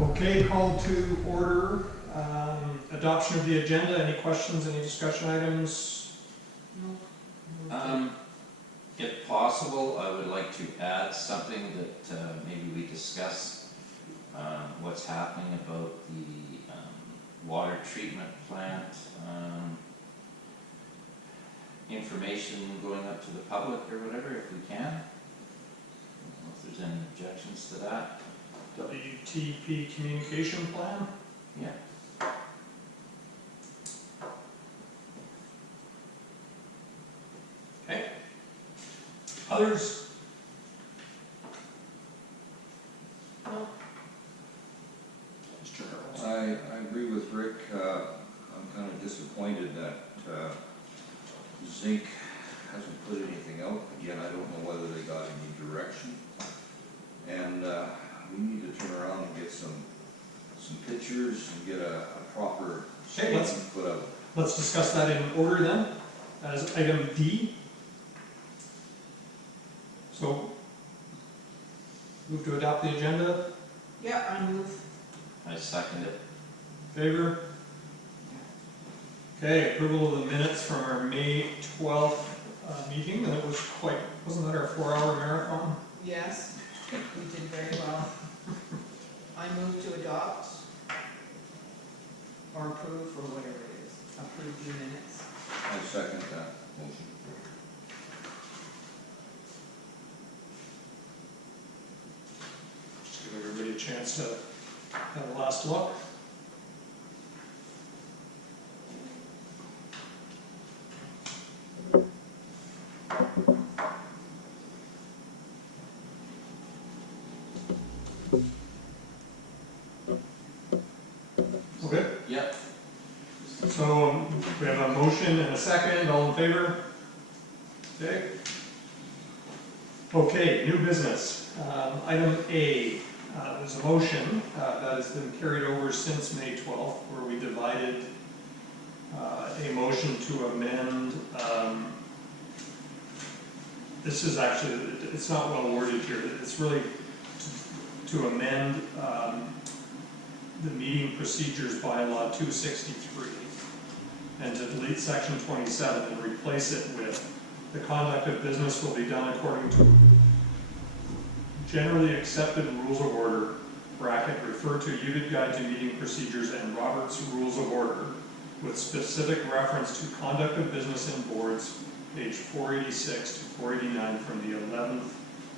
Okay, call to order. Adoption of the agenda. Any questions, any discussion items? No. If possible, I would like to add something that maybe we discuss what's happening about the water treatment plant information going up to the public or whatever, if we can. I don't know if there's any objections to that. WTP communication plan? Yeah. Okay. Others? No. Mr. Harold. I agree with Rick. I'm kind of disappointed that Zinc hasn't put anything out. Again, I don't know whether they got any direction. And we need to turn around and get some pictures and get a proper statement put out. Let's discuss that in order then, as item D. So, move to adopt the agenda. Yeah, I move. I second it. Favor? Okay, approval of the minutes from our May 12th meeting. That was wasn't that our 4-hour marathon? Yes, we did very well. I move to adopt or approve, or whatever it is, approve the minutes. I second that motion. Just give everybody a chance to have a last look. Okay. Yep. So we have a motion and a second. All in favor? Okay. Okay, new business. Item A. There's a motion that has been carried over since May 12th, where we divided a motion to amend. This is actually, it's not well worded here. It's really to amend the meeting procedures bylaw 263 and to delete section 27 and replace it with the conduct of business will be done according to generally accepted rules of order, bracket, refer to UBID Guide to Meeting Procedures and Robert's Rules of Order, with specific reference to conduct of business in boards, page 486 to 489 from the 11th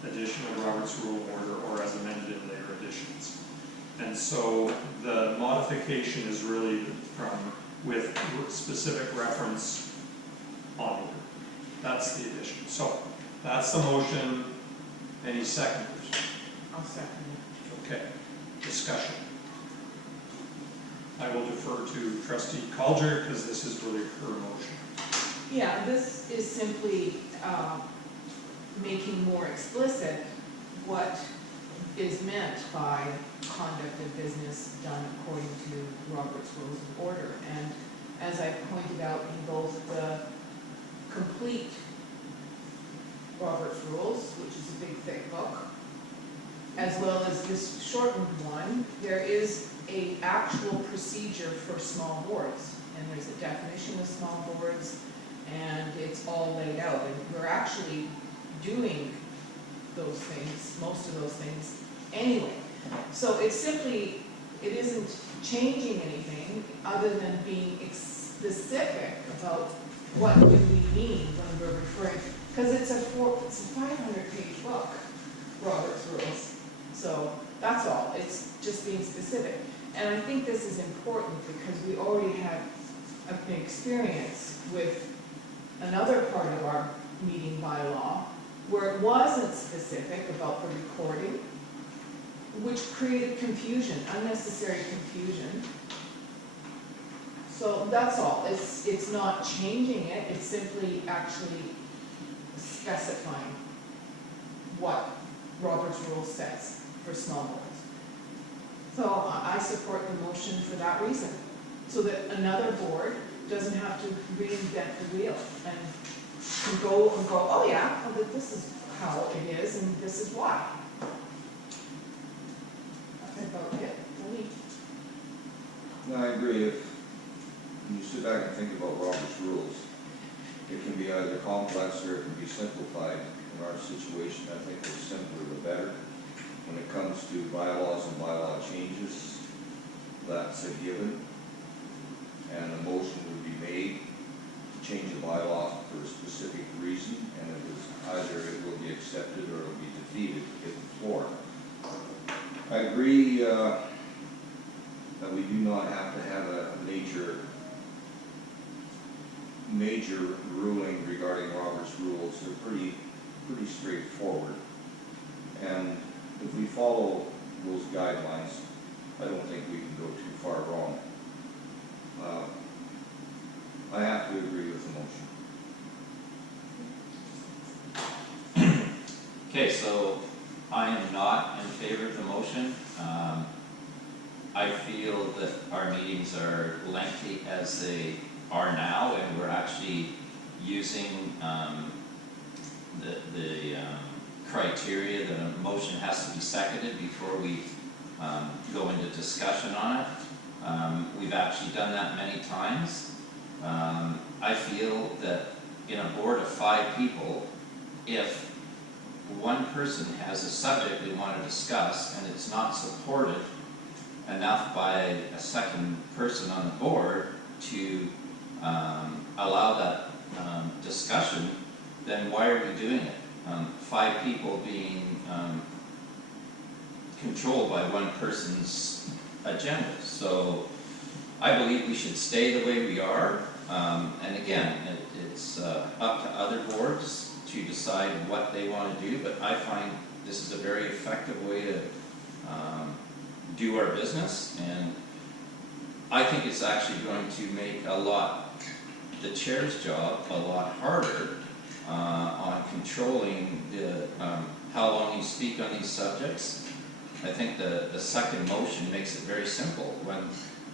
edition of Robert's Rule of Order, or as amended in later editions. And so the modification is really with specific reference onward. That's the addition. So that's the motion. Any seconders? I'll second it. Okay. Discussion. I will defer to Trustee Calger because this is really her motion. Yeah, this is simply making more explicit what is meant by conduct of business done according to Robert's Rules of Order. And as I pointed out in both the complete Robert's Rules, which is a big thick book, as well as this shortened one, there is an actual procedure for small boards. And there's a definition of small boards, and it's all laid out. And we're actually doing those things, most of those things, anyway. So it's simply, it isn't changing anything other than being specific about what do we mean when we're referring, because it's a 500-page book, Robert's Rules. So that's all, it's just being specific. And I think this is important because we already had an experience with another part of our meeting bylaw where it wasn't specific about the recording, which created confusion, unnecessary confusion. So that's all. It's not changing it, it's simply actually specifying what Robert's Rule says for small boards. So I support the motion for that reason, so that another board doesn't have to reinvent the wheel and can go, oh yeah, well, this is how it is and this is why. That's about it. No, I agree. When you sit back and think about Robert's rules, it can be either complex or it can be simplified. In our situation, I think the simpler the better. When it comes to bylaws and bylaw changes, that's a given. And a motion would be made to change a bylaw for a specific reason, and it is either it will be accepted or it will be defeated to get the floor. I agree that we do not have to have a major ruling regarding Robert's rules. They're pretty straightforward. And if we follow those guidelines, I don't think we can go too far wrong. I have to agree with the motion. Okay, so I am not in favor of the motion. I feel that our meetings are lengthy as they are now, and we're actually using the criteria that a motion has to be seconded before we go into discussion on it. We've actually done that many times. I feel that in a board of 5 people, if one person has a subject they want to discuss and it's not supported enough by a second person on the board to allow that discussion, then why are we doing it? 5 people being controlled by one person's agenda. So I believe we should stay the way we are. And again, it's up to other boards to decide what they want to do, but I find this is a very effective way to do our business, and I think it's actually going to make the chair's job a lot harder on controlling how long you speak on these subjects. I think the second motion makes it very simple.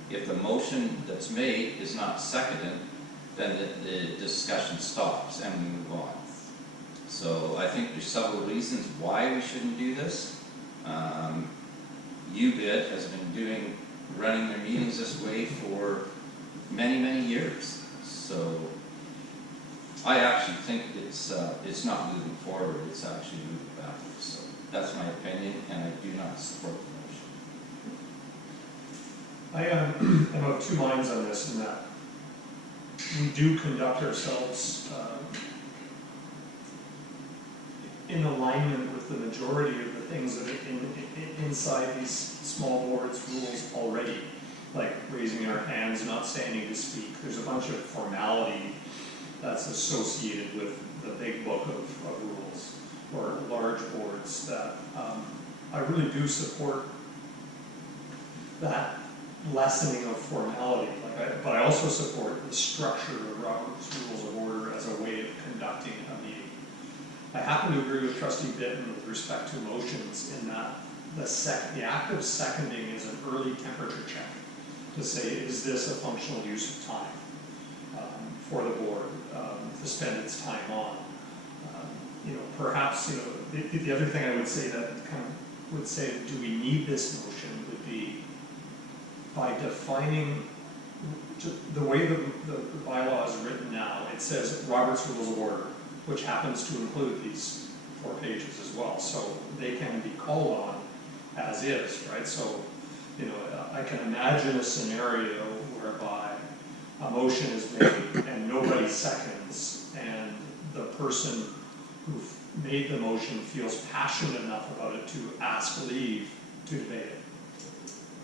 If the motion that's made is not seconded, then the discussion stops and we move on. So I think there's several reasons why we shouldn't do this. UBID has been running their meetings this way for many years. So I actually think it's not moving forward, it's actually moving backwards. So that's my opinion, and I do not support the motion. I am of 2 minds on this, in that we do conduct ourselves in alignment with the majority of the things that are inside these small boards rules already, like raising our hands, not standing to speak. There's a bunch of formality that's associated with the big book of rules, or large boards, that I really do support that lessening of formality. But I also support the structure of Robert's Rules of Order as a way of conducting a meeting. I happen to agree with Trustee Bitton with respect to motions, in that the act of seconding is an early temperature check to say, is this a functional use of time for the board to spend its time on? Perhaps the other thing I would say that would say, do we need this motion, would be by defining the way the bylaw is written now. It says Robert's Rules of Order, which happens to include these 4 pages as well, so they can be called on as is, right? So, I can imagine a scenario whereby a motion is made and nobody seconds, and the person who made the motion feels passionate enough about it to ask leave to debate it.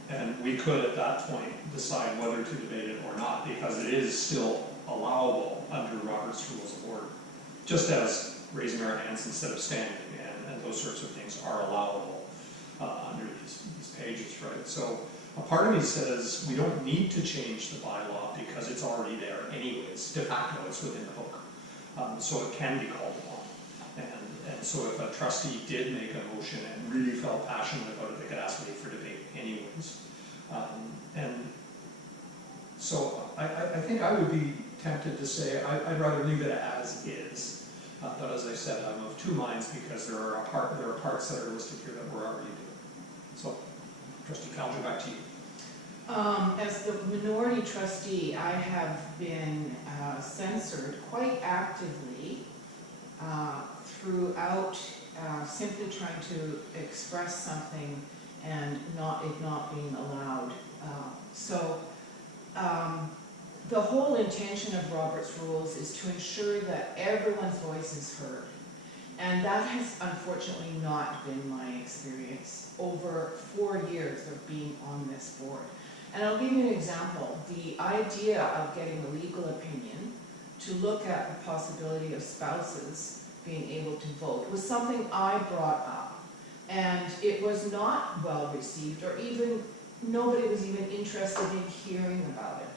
And we could at that point decide whether to debate it or not, because it is still allowable under Robert's Rules of Order. Just as raising our hands instead of standing and those sorts of things are allowable under these pages, right? So a part of me says we don't need to change the bylaw because it's already there anyways. De facto, it's within the book. So it can be called upon. And so if a trustee did make a motion and really felt passionate about it, they could ask me for debate anyways. And so I think I would be tempted to say I'd rather leave it as is. But as I said, I'm of 2 minds, because there are parts that are listed here that we're already doing. So, Trustee Calger, back to you. As the minority trustee, I have been censored quite actively throughout simply trying to express something and it not being allowed. The whole intention of Robert's Rules is to ensure that everyone's voice is heard. And that has unfortunately not been my experience over 4 years of being on this board. And I'll give you an example. The idea of getting a legal opinion to look at the possibility of spouses being able to vote was something I brought up. And it was not well received, or even nobody was even interested in hearing about it.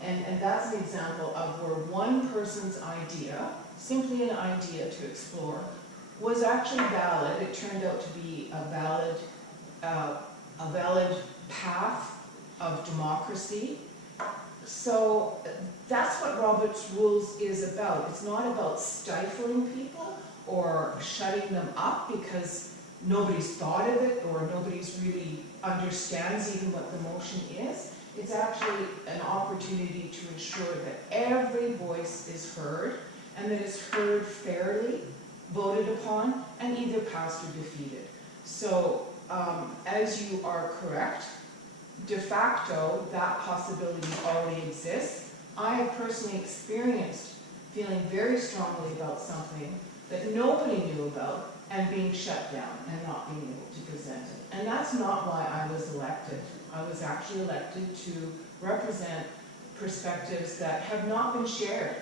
And that's an example of where one person's idea, simply an idea to explore, was actually valid. It turned out to be a valid path of democracy. So that's what Robert's Rules is about. It's not about stifling people or shutting them up because nobody's thought of it or nobody's really understands even what the motion is. It's actually an opportunity to ensure that every voice is heard and that it's heard fairly, voted upon, and either passed or defeated. So, as you are correct, de facto, that possibility already exists. I have personally experienced feeling very strongly about something that nobody knew about and being shut down and not being able to present it. And that's not why I was elected. I was actually elected to represent perspectives that have not been shared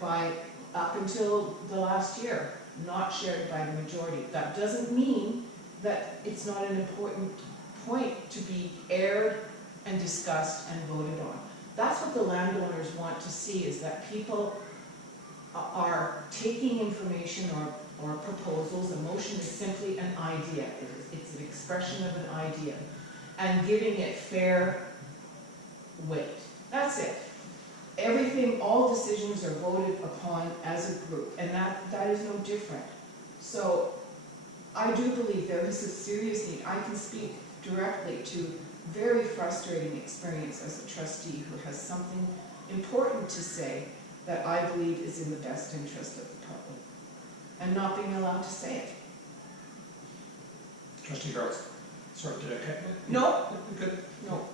by, up until the last year, not shared by the majority. That doesn't mean that it's not an important point to be aired and discussed and voted on. That's what the landowners want to see, is that people are taking information or proposals. A motion is simply an idea. It's an expression of an idea and giving it fair weight. That's it. Everything, all decisions are voted upon as a group, and that is no different. So I do believe there is a serious need. I can speak directly to very frustrating experience as a trustee who has something important to say that I believe is in the best interest of the public, and not being allowed to say it. Trustee Garth. Sorry, did I cut you? No. Good. No.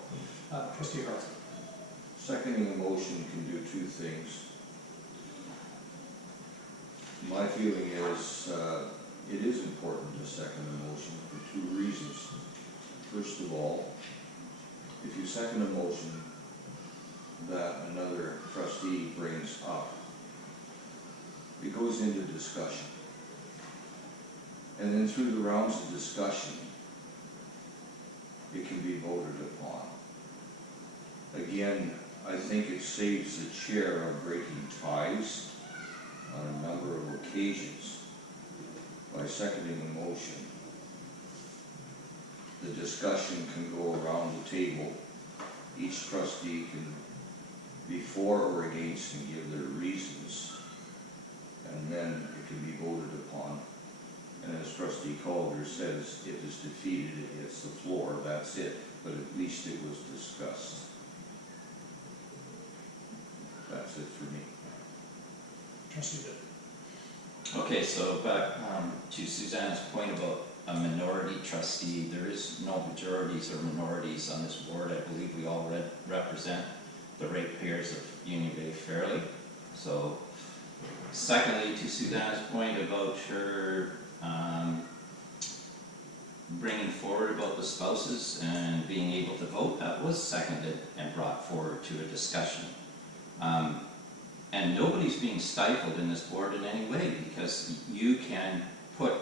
Trustee Garth. Seconding a motion can do two things. My feeling is, it is important to second a motion for two reasons. First of all, if you second a motion that another trustee brings up, it goes into discussion. And then through the rounds of discussion, it can be voted upon. Again, I think it saves the chair of breaking ties on a number of occasions by seconding a motion. The discussion can go around the table. Each trustee can be for or against and give their reasons, and then it can be voted upon. And as Trustee Calder says, if it's defeated, it hits the floor, that's it. But at least it was discussed. That's it for me. Trustee Ditt. Okay, so back to Suzanne's point about a minority trustee, there is no majorities or minorities on this board. I believe we all represent the ratepayers of Union Bay fairly. So, secondly, to Suzanne's point about her bringing forward about the spouses and being able to vote, that was seconded and brought forward to a discussion. And nobody's being stifled in this board in any way, because you can put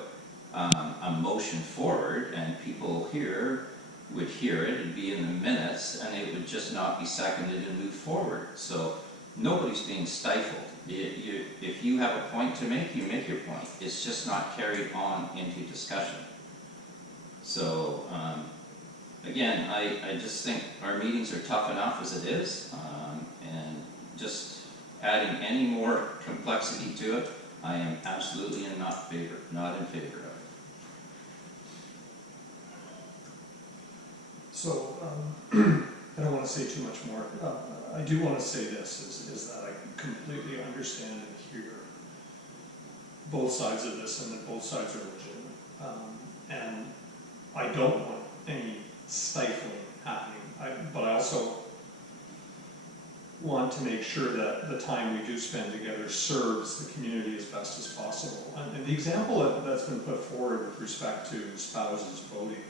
a motion forward and people here would hear it, it'd be in the minutes, and it would just not be seconded and move forward. So nobody's being stifled. If you have a point to make, you make your point. It's just not carried on into discussion. So again, I just think our meetings are tough enough as it is, and just adding any more complexity to it, I am absolutely not in favor of it. So, I don't want to say too much more. I do want to say this, is that I completely understand and hear both sides of this, and that both sides are legitimate. And I don't want any stifling happening, but I also want to make sure that the time we do spend together serves the community as best as possible. And the example that's been put forward with respect to spouses voting,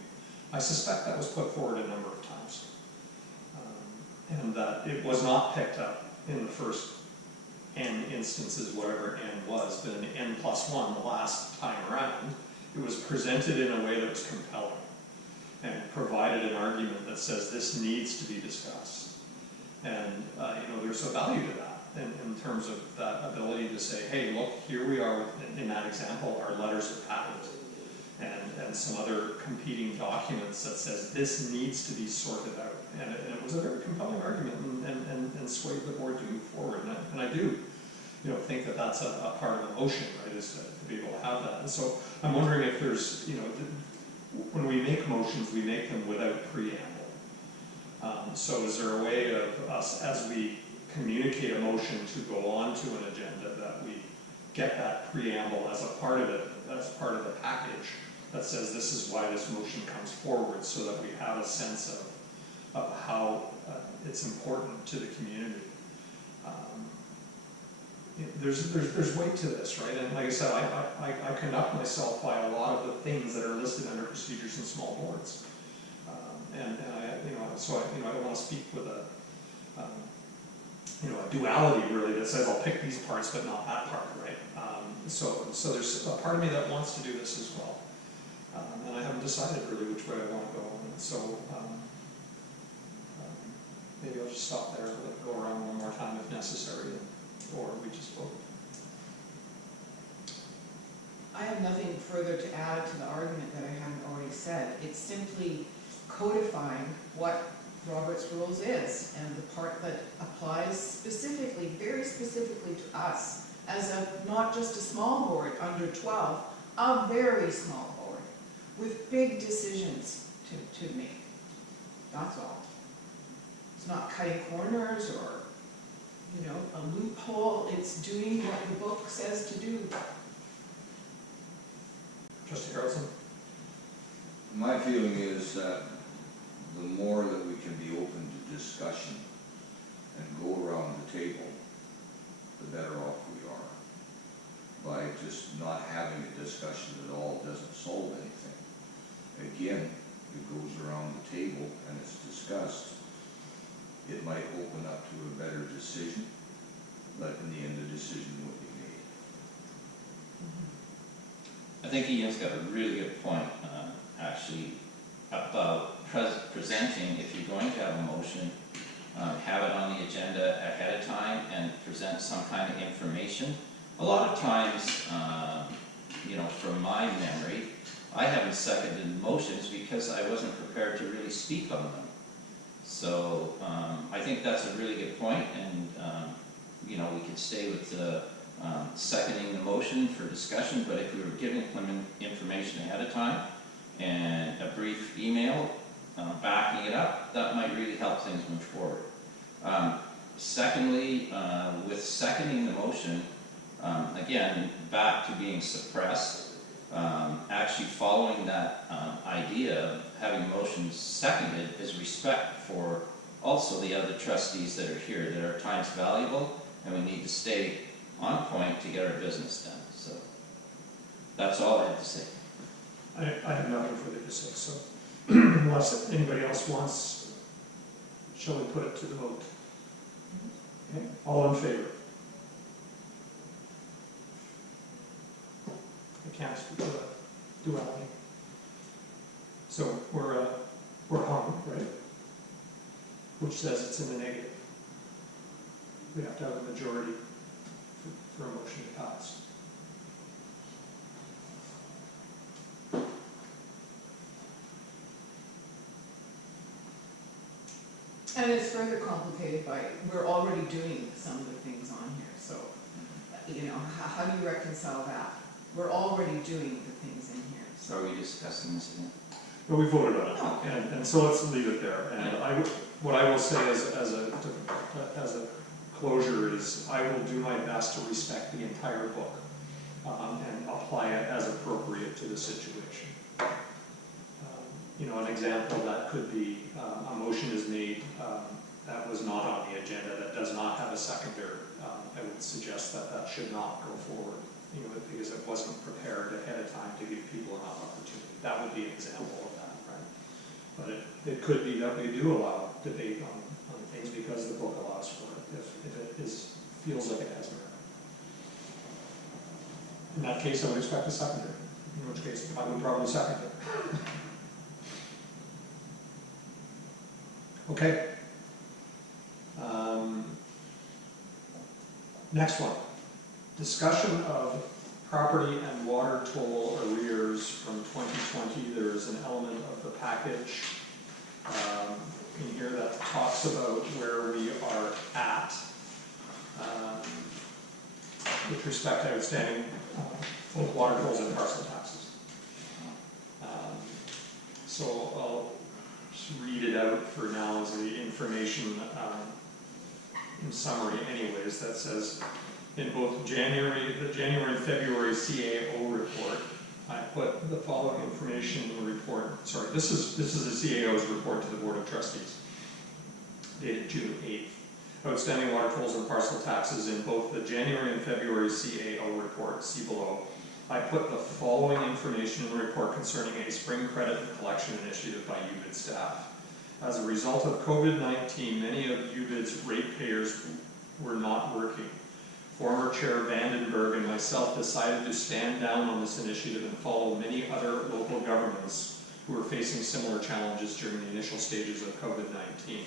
I suspect that was put forward a number of times. And that it was not picked up in the first N instances, whatever N was, but in N+1 the last time around, it was presented in a way that was compelling and provided an argument that says this needs to be discussed. And there's a value to that in terms of that ability to say, hey, look, here we are in that example, our letters of patent and some other competing documents that says this needs to be sorted out. And it was a very compelling argument and swayed the board to move forward. And I do think that that's a part of the motion, right, is to be able to have that. And so I'm wondering if there's, when we make motions, we make them without preamble. So is there a way of us, as we communicate a motion to go on to an agenda, that we get that preamble as a part of it, as part of the package that says this is why this motion comes forward, so that we have a sense of how it's important to the community. There's weight to this, right? And like I said, I conduct myself by a lot of the things that are listed under procedures in small boards. So I don't want to speak with a duality really that says I'll pick these parts but not that part, right? So there's a part of me that wants to do this as well, and I haven't decided really which way I want to go. And so maybe I'll just stop there and let it go around one more time if necessary, or we just vote. I have nothing further to add to the argument that I haven't already said. It's simply codifying what Robert's Rules is, and the part that applies specifically, very specifically to us, as not just a small board under 12, a very small board, with big decisions to make. That's all. It's not cutting corners or, a loophole. It's doing what the book says to do. Trustee Harrelson? My feeling is that the more that we can be open to discussion and go around the table, the better off we are. By just not having a discussion at all doesn't solve anything. Again, it goes around the table and it's discussed. It might open up to a better decision, but in the end, the decision will be made. I think Ian's got a really good point, actually, about presenting, if you're going to have a motion, have it on the agenda ahead of time and present some kind of information. A lot of times, from my memory, I haven't seconded motions because I wasn't prepared to really speak on them. So I think that's a really good point, and we could stay with the seconding the motion for discussion, but if we were giving information ahead of time and a brief email backing it up, that might really help things move forward. Secondly, with seconding the motion, again, back to being suppressed, actually following that idea of having motions seconded is respect for also the other trustees that are here, that our time's valuable and we need to stay on point to get our business done. So that's all I have to say. I have nothing further to say, so unless anybody else wants, shall we put it to the vote? Okay. All in favor? I can't speak to the duality. So we're hung, right? Which says it's in the negative. We have to have a majority for a motion to pass. And it's further complicated by, we're already doing some of the things on here, so, how do you reconcile that? We're already doing the things in here. So are we discussing this again? But we voted on it, Oh. and so let's leave it there. And what I will say as a closure is, I will do my best to respect the entire book, and apply it as appropriate to the situation. You know, an example of that could be, a motion is made, that was not on the agenda, that does not have a seconder. I would suggest that that should not go forward, you know, because it wasn't prepared ahead of time to give people enough opportunity. That would be an example of that, right? But it could be that we do allow debate on things because the book allows for it, if it feels like it has merit. In that case, I would expect a seconder, in which case I would probably second it. Okay. Next one, discussion of property and water toll arrears from 2020. There is an element of the package in here that talks about where we are at with respect to outstanding both water tolls and parcel taxes. So I'll just read it out for now as the information in summary anyways, that says in both the January and February CAO report, I put the following information in the report. Sorry, this is the CAO's report to the Board of Trustees, dated June 8th. Outstanding water tolls and parcel taxes in both the January and February CAO report, see below. I put the following information in the report concerning a spring credit collection initiative by UBID staff. As a result of COVID-19, many of UBID's ratepayers were not working. Former Chair Vandenberg and myself decided to stand down on this initiative and follow many other local governments who were facing similar challenges during the initial stages of COVID-19.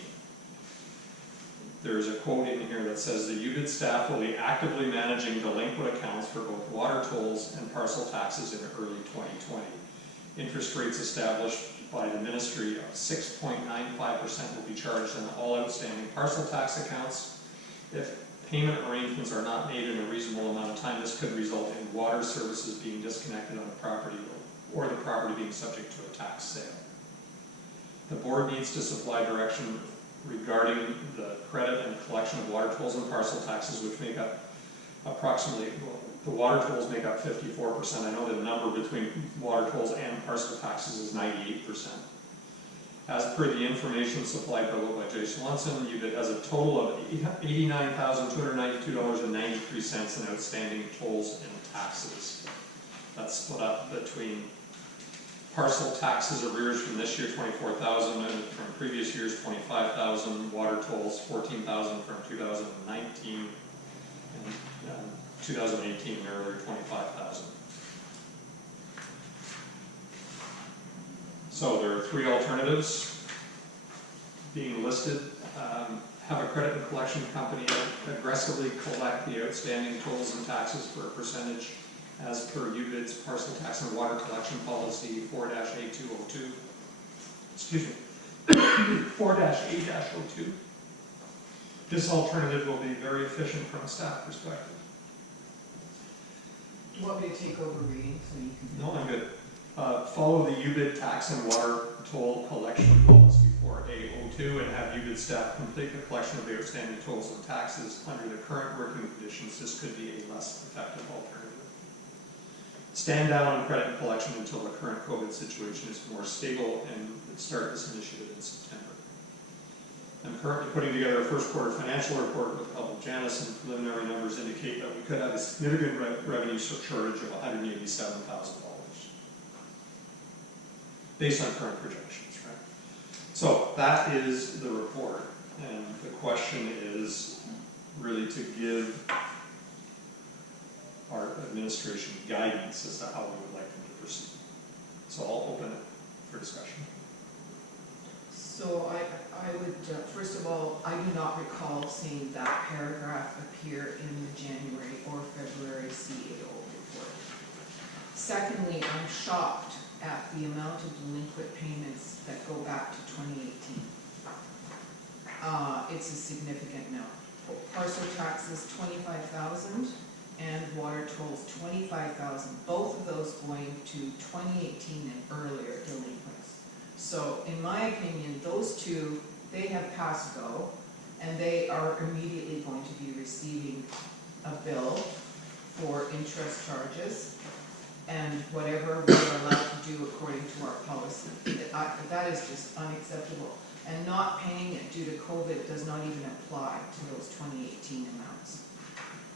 There's a quote in here that says the UBID staff will be actively managing delinquent accounts for both water tolls and parcel taxes in early 2020. Interest rates established by the Ministry of 6.95% will be charged on all outstanding parcel tax accounts. If payment arrangements are not made in a reasonable amount of time, this could result in water services being disconnected on the property or the property being subject to a tax sale. The board needs to supply direction regarding the credit and collection of water tolls and parcel taxes, which make up approximately, well, the water tolls make up 54%. I know the number between water tolls and parcel taxes is 98%. As per the information supplied below by Jay Swanson, UBID has a total of $89,292.93 in outstanding tolls and taxes. That's split up between parcel taxes arrears from this year, $24,000, and from previous years, $25,000. Water tolls, $14,000 from 2019, and 2018 and earlier, $25,000. So there are three alternatives being listed. Have a credit and collection company aggressively collect the outstanding tolls and taxes for a percentage as per UBID's parcel tax and water collection policy 4-A202. Excuse me, 4-A-02. This alternative will be very efficient from a staff perspective. You want me to take over reading so you can? No, I'm good. Follow the UBID tax and water toll collection policy 4-A02 and have UBID staff complete the collection of the outstanding tolls and taxes. Under the current working conditions, this could be a less effective alternative. Stand down on credit and collection until the current COVID situation is more stable and start this initiative in September. I'm currently putting together a first quarter financial report with help of Janice, and preliminary numbers indicate that we could have a significant revenue shortage of $187,000 based on current projections, right? So that is the report, and the question is really to give our administration guidance as to how we would like them to proceed. So I'll open it for discussion. So I would, first of all, I do not recall seeing that paragraph appear in the January or February CAO report. Secondly, I'm shocked at the amount of delinquent payments that go back to 2018. It's a significant amount. Parcel taxes, 25,000, and water tolls, 25,000. Both of those going to 2018 and earlier delinquents. So in my opinion, those two, they have passed go, and they are immediately going to be receiving a bill for interest charges and whatever we're allowed to do according to our policy. That is just unacceptable. And not paying it due to COVID does not even apply to those 2018 amounts.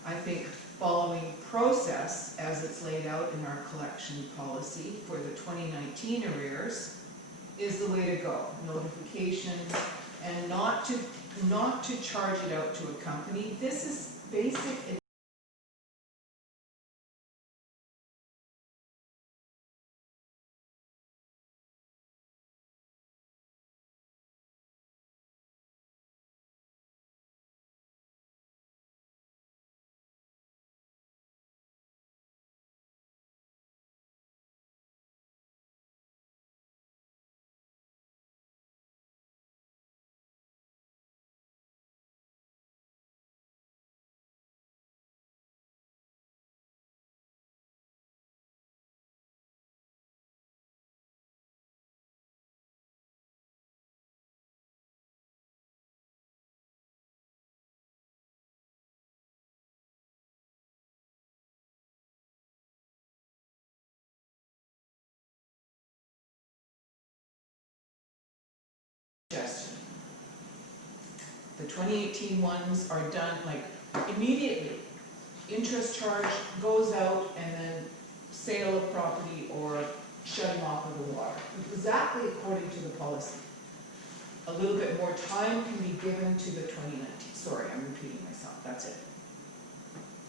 I think following process as it's laid out in our collection policy for the 2019 arrears is the way to go. Notifications, and not to charge it out to a company. This is basic. Suggestion. The 2018 ones are done like immediately. Interest charge goes out and then sale of property or shutting off of the water. Exactly according to the policy. A little bit more time can be given to the 2019. Sorry, I'm repeating myself. That's it.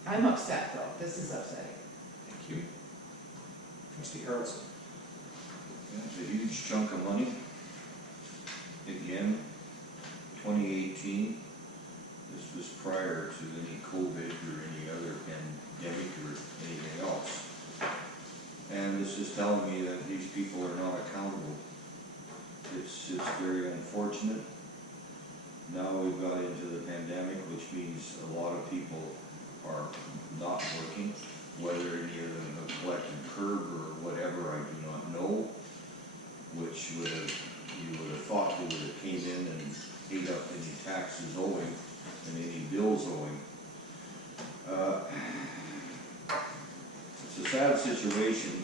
I'm upset though. This is upsetting. Thank you. Trustee Harrelson. Yeah, it's a huge chunk of money. Again, 2018, this was prior to any COVID or any other pandemic or anything else. And this is telling me that these people are not accountable. It's very unfortunate. Now we've got into the pandemic, which means a lot of people are not working, whether any of them have collected curb or whatever, I do not know, which you would have thought they would have came in and paid up any taxes owing and any bills owing. It's a sad situation,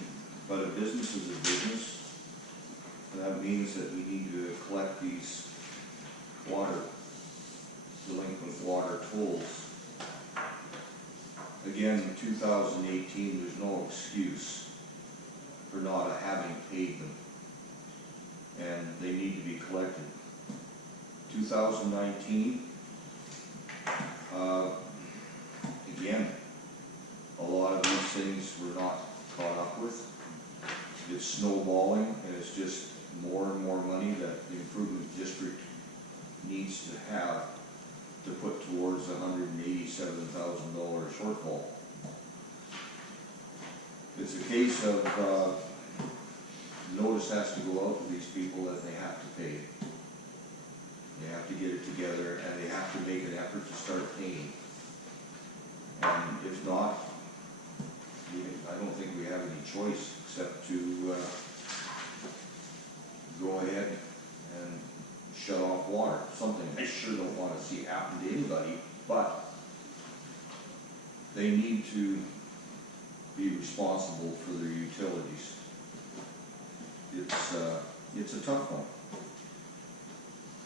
but a business is a business. And that means that we need to collect these delinquent water tolls. Again, in 2018, there's no excuse for not having paid them. And they need to be collected. 2019, again, a lot of these things we're not caught up with. It's snowballing, and it's just more and more money that the improvement district needs to have to put towards a $187,000 shortfall. It's a case of notice has to go out to these people that they have to pay. They have to get it together, and they have to make an effort to start paying. And if not, I don't think we have any choice except to go ahead and shut off water. Something I sure don't want to see happen to anybody, but they need to be responsible for their utilities. It's a tough one.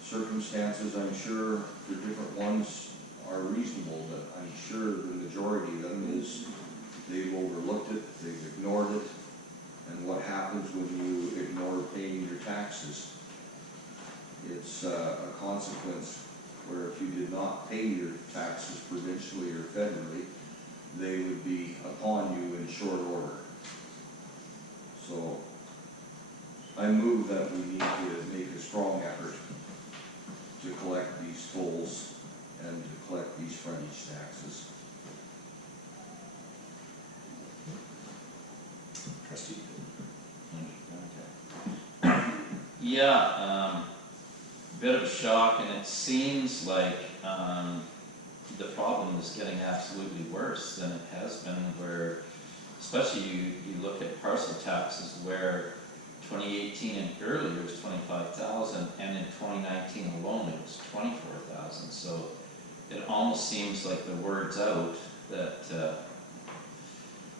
Circumstances, I'm sure, for different ones are reasonable, but I'm sure the majority of them is they've overlooked it, they've ignored it, and what happens when you ignore paying your taxes? It's a consequence where if you did not pay your taxes provincially or federally, they would be upon you in short order. So I move that we need to make a strong effort to collect these tolls and to collect these frontage taxes. Trustee. Yeah, bit of a shock, and it seems like the problem is getting absolutely worse than it has been, where especially you look at parcel taxes where 2018 and earlier was 25,000, and in 2019 alone it was 24,000. So it almost seems like the word's out that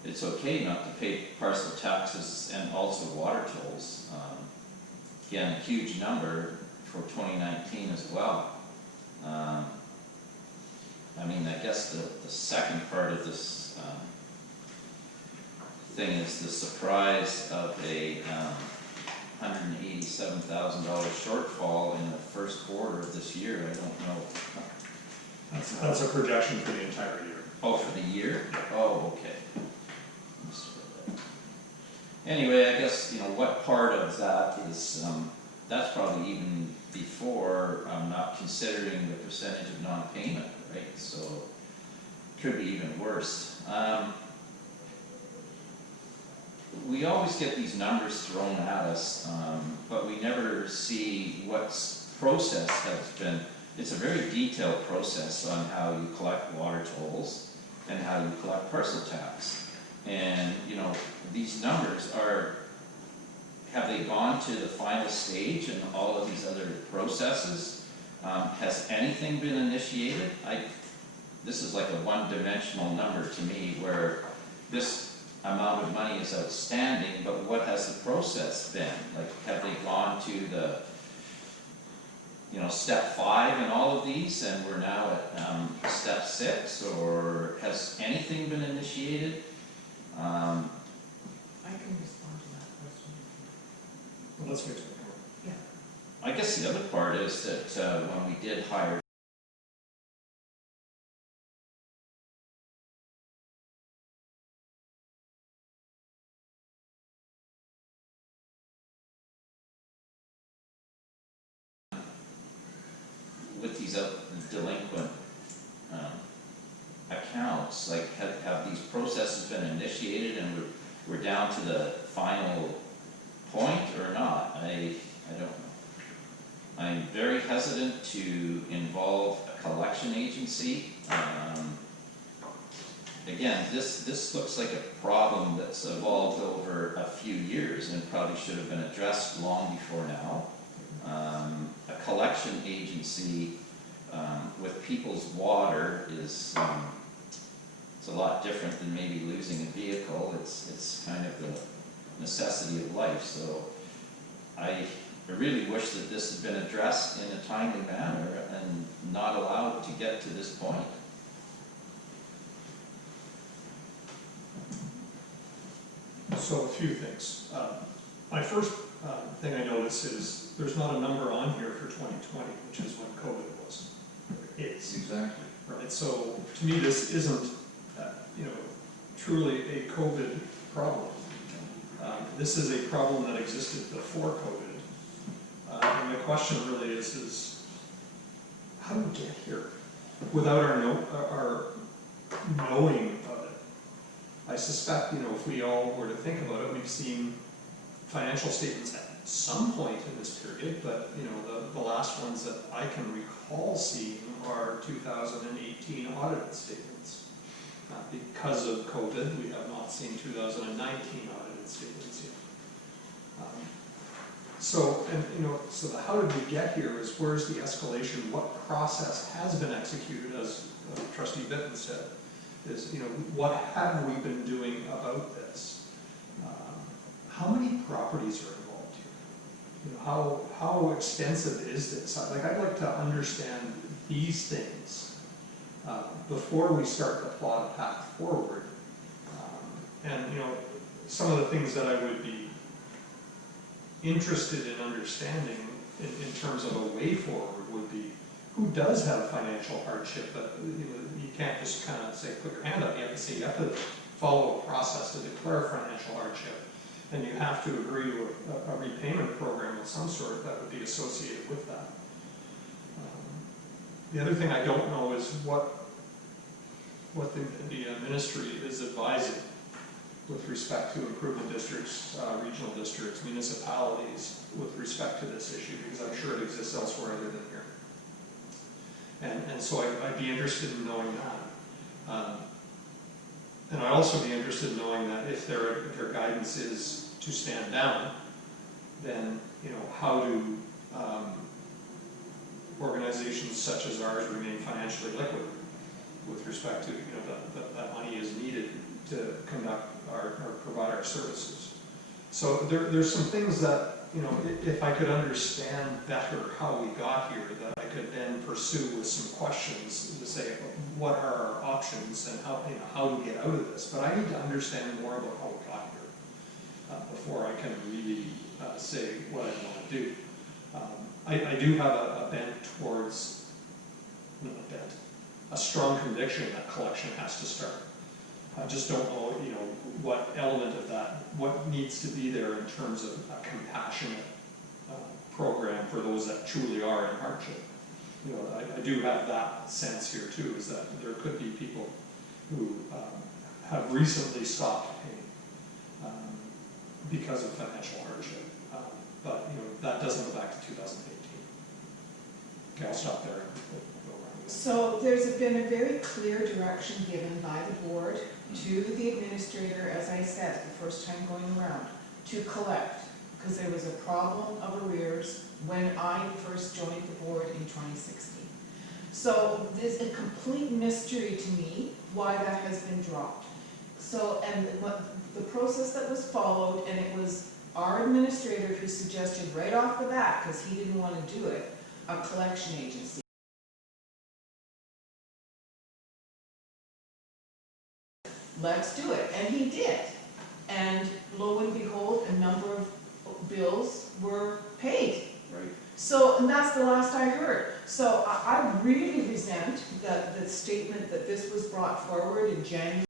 it's okay not to pay parcel taxes and also water tolls. Again, a huge number for 2019 as well. I mean, I guess the second part of this thing is the surprise of a $187,000 shortfall in the first quarter of this year. I don't know. That's a projection for the entire year. Oh, for the year? Oh, okay. Anyway, I guess, you know, what part of that is, that's probably even before not considering the percentage of non-payment, right? So it could be even worse. We always get these numbers thrown at us, but we never see what's process has been. It's a very detailed process on how you collect water tolls and how you collect parcel tax. And, you know, these numbers are, have they gone to the final stage in all of these other processes? Has anything been initiated? This is like a one-dimensional number to me, where this amount of money is outstanding, but what has the process been? Like, have they gone to the, you know, step 5 in all of these, and we're now at step 6, or has anything been initiated? I can respond to that question. Well, let's get to it. Yeah. I guess the other part is that when we did hire with these delinquent accounts, like have these processes been initiated and we're down to the final point or not? I don't know. I'm very hesitant to involve a collection agency. Again, this looks like a problem that's evolved over a few years and probably should have been addressed long before now. A collection agency with people's water is it's a lot different than maybe losing a vehicle. It's kind of the necessity of life. So I really wish that this had been addressed in a timely manner and not allowed to get to this point. So a few things. My first thing I notice is there's not a number on here for 2020, which is when COVID was. It's Exactly. right. So to me, this isn't, you know, truly a COVID problem. This is a problem that existed before COVID. And the question really is how do we get here without our knowing of it? I suspect, you know, if we all were to think about it, we've seen financial statements at some point in this period, but, you know, the last ones that I can recall seeing are 2018 audited statements. Because of COVID, we have not seen 2019 audited statements yet. So, and you know, so the how did we get here is where's the escalation? What process has been executed, as Trustee Bitton said, is, you know, what have we been doing about this? How many properties are involved here? You know, how extensive is this? Like, I'd like to understand these things before we start to plot a path forward. And you know, some of the things that I would be interested in understanding in terms of a way forward would be who does have financial hardship, but you know, you can't just kind of say put your hand up. You have to say you have to follow a process to declare financial hardship, and you have to agree to a repayment program of some sort that would be associated with that. The other thing I don't know is what the ministry is advising with respect to improvement districts, regional districts, municipalities with respect to this issue, because I'm sure it exists elsewhere other than here. And so I'd be interested in knowing that. And I'd also be interested in knowing that if their guidance is to stand down, then, how do organizations such as ours remain financially liquid with respect to, that money is needed to conduct or provide our services. So there's some things that, if I could understand better how we got here, that I could then pursue with some questions to say, what are our options and how to get out of this. But I need to understand more about how we got here before I can really say what I want to do. I do have a bent towards, a strong conviction that collection has to start. I just don't know, what element of that, what needs to be there in terms of a compassionate program for those that truly are in hardship. I do have that sense here too, is that there could be people who have recently stopped paying because of financial hardship. But that doesn't go back to 2018. Okay, I'll stop there. So there's been a very clear direction given by the board to the administrator, as I said, the first time going around, to collect, because there was a problem of arrears when I first joined the board in 2016. So there's a complete mystery to me why that has been dropped. So, and what the process that was followed, and it was our administrator who suggested right off the bat, because he didn't want to do it, a collection agency. Let's do it, and he did. And lo and behold, a number of bills were paid. Right. So, and that's the last I heard. So I really resent the statement that this was brought forward in January.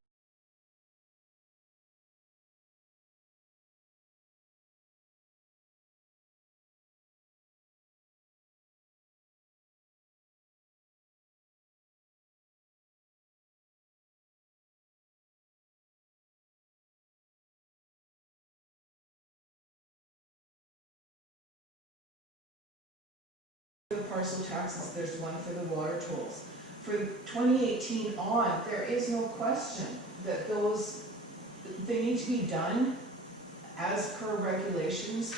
The parcel taxes, there's one for the water tolls. For 2018 on, there is no question that they need to be done as per regulations.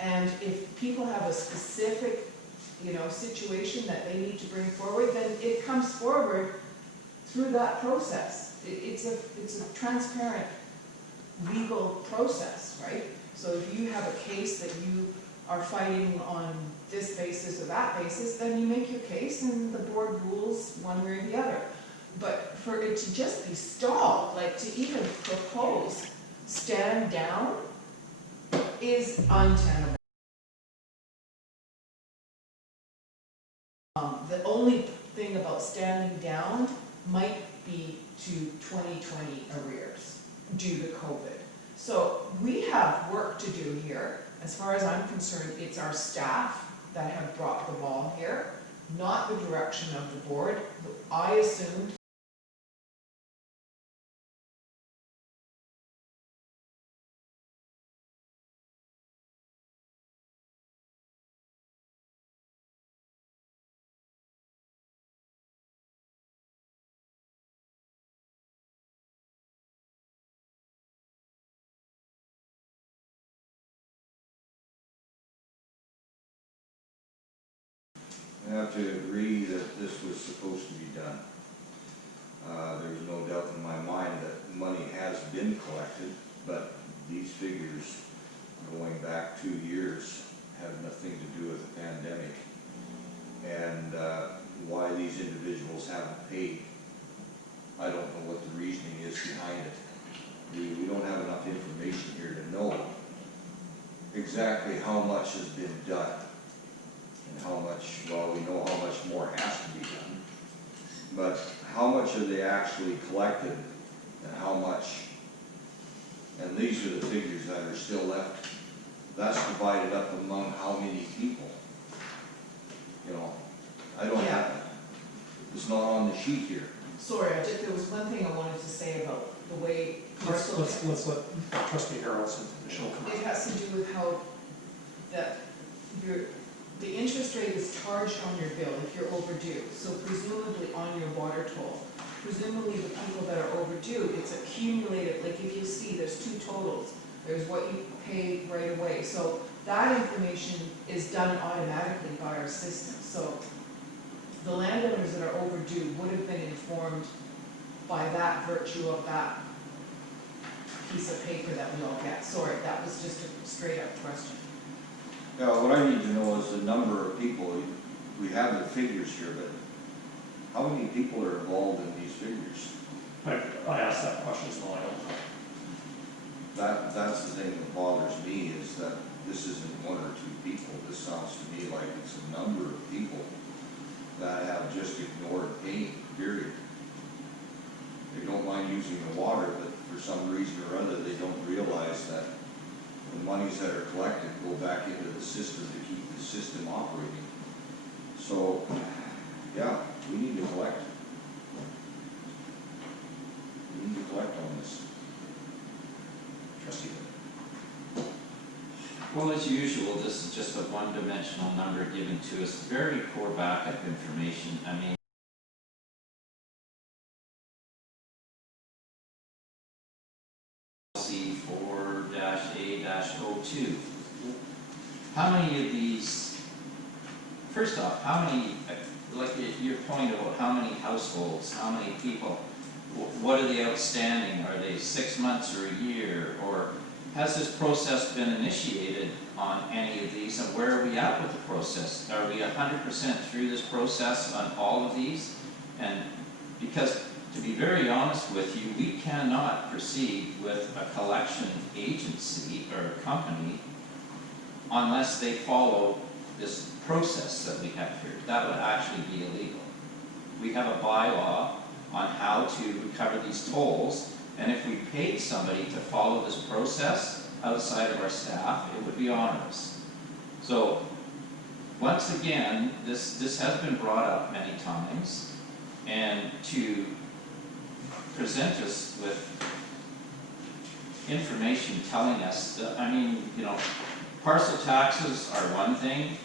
And if people have a specific, situation that they need to bring forward, then it comes forward through that process. It's a transparent legal process, right? So if you have a case that you are fighting on this basis or that basis, then you make your case and the board rules one way or the other. But for it to just be stalled, like to even propose stand down, is untenable. The only thing about standing down might be to 2020 arrears due to COVID. So we have work to do here. As far as I'm concerned, it's our staff that have brought the ball here, not the direction of the board. I assumed I have to agree that this was supposed to be done. There's no doubt in my mind that money has been collected, but these figures going back 2 years have nothing to do with the pandemic. And why these individuals haven't paid, I don't know what the reasoning is behind it. We don't have enough information here to know exactly how much has been done. And how much, well, we know how much more has to be done, but how much have they actually collected and how much, and these are the figures that are still left, that's divided up among how many people. I don't have that. It's not on the sheet here. sorry, there was one thing I wanted to say about the way parcel. Let's let Trustee Harold some additional comment. It has to do with how the interest rate is charged on your bill if you're overdue. So presumably on your water toll, presumably the people that are overdue, it's accumulated. Like if you see, there's two totals. there's what you pay right away. So that information is done automatically by our system. So the landowners that are overdue would have been informed by that virtue of that piece of paper that we all get. Sorry, that was just a straight up question. Yeah, what I need to know is the number of people, we have the figures here, but how many people are involved in these figures? I asked that question as well, I don't know. That's the thing that bothers me, is that this isn't one or two people. This sounds to me like it's a number of people that have just ignored paying, period. They don't mind using the water, but for some reason or other, they don't realize that the monies that are collected go back into the system to keep the system operating. So, yeah, we need to collect. We need to collect on this. Trustee. Well, as usual, this is just a one-dimensional number given to us, very poor backup information. I mean, C4-A-02. How many of these, first off, how many, like your point about how many households, how many people, what are they outstanding? Are they 6 months or a year? Or has this process been initiated on any of these, and where are we at with the process? Are we 100% through this process on all of these? And because, to be very honest with you, we cannot proceed with a collection agency or a company unless they follow this process that we have here. That would actually be illegal. We have a bylaw on how to recover these tolls, and if we paid somebody to follow this process outside of our staff, it would be onerous. So, once again, this has been brought up many times, and to present us with information telling us that, I mean, you know, parcel taxes are one thing,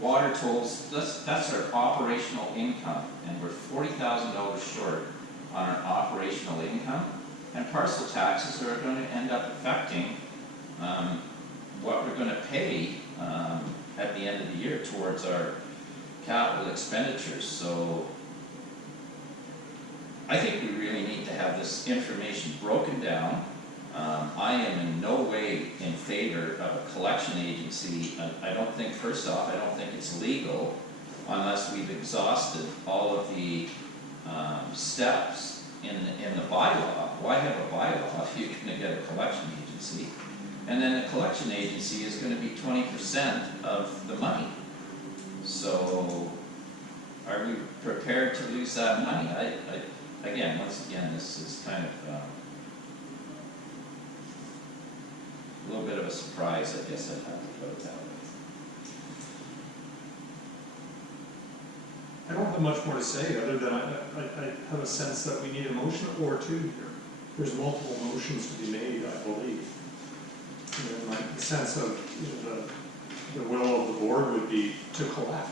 water tolls, that's our operational income, and we're $40,000 short on our operational income, and parcel taxes are going to end up affecting what we're going to pay at the end of the year towards our capital expenditures. So I think we really need to have this information broken down. I am in no way in favor of a collection agency. I don't think, first off, I don't think it's legal unless we've exhausted all of the steps in the bylaw. Why have a bylaw if you're going to get a collection agency? And then the collection agency is going to be 20% of the money. So are we prepared to lose that money? Again, once again, this is kind of a little bit of a surprise, I guess I'd have to put it that way. I don't have much more to say, other than I have a sense that we need a motion or two here. There's multiple motions to be made, I believe. And my sense of, you know, the will of the board would be to collect.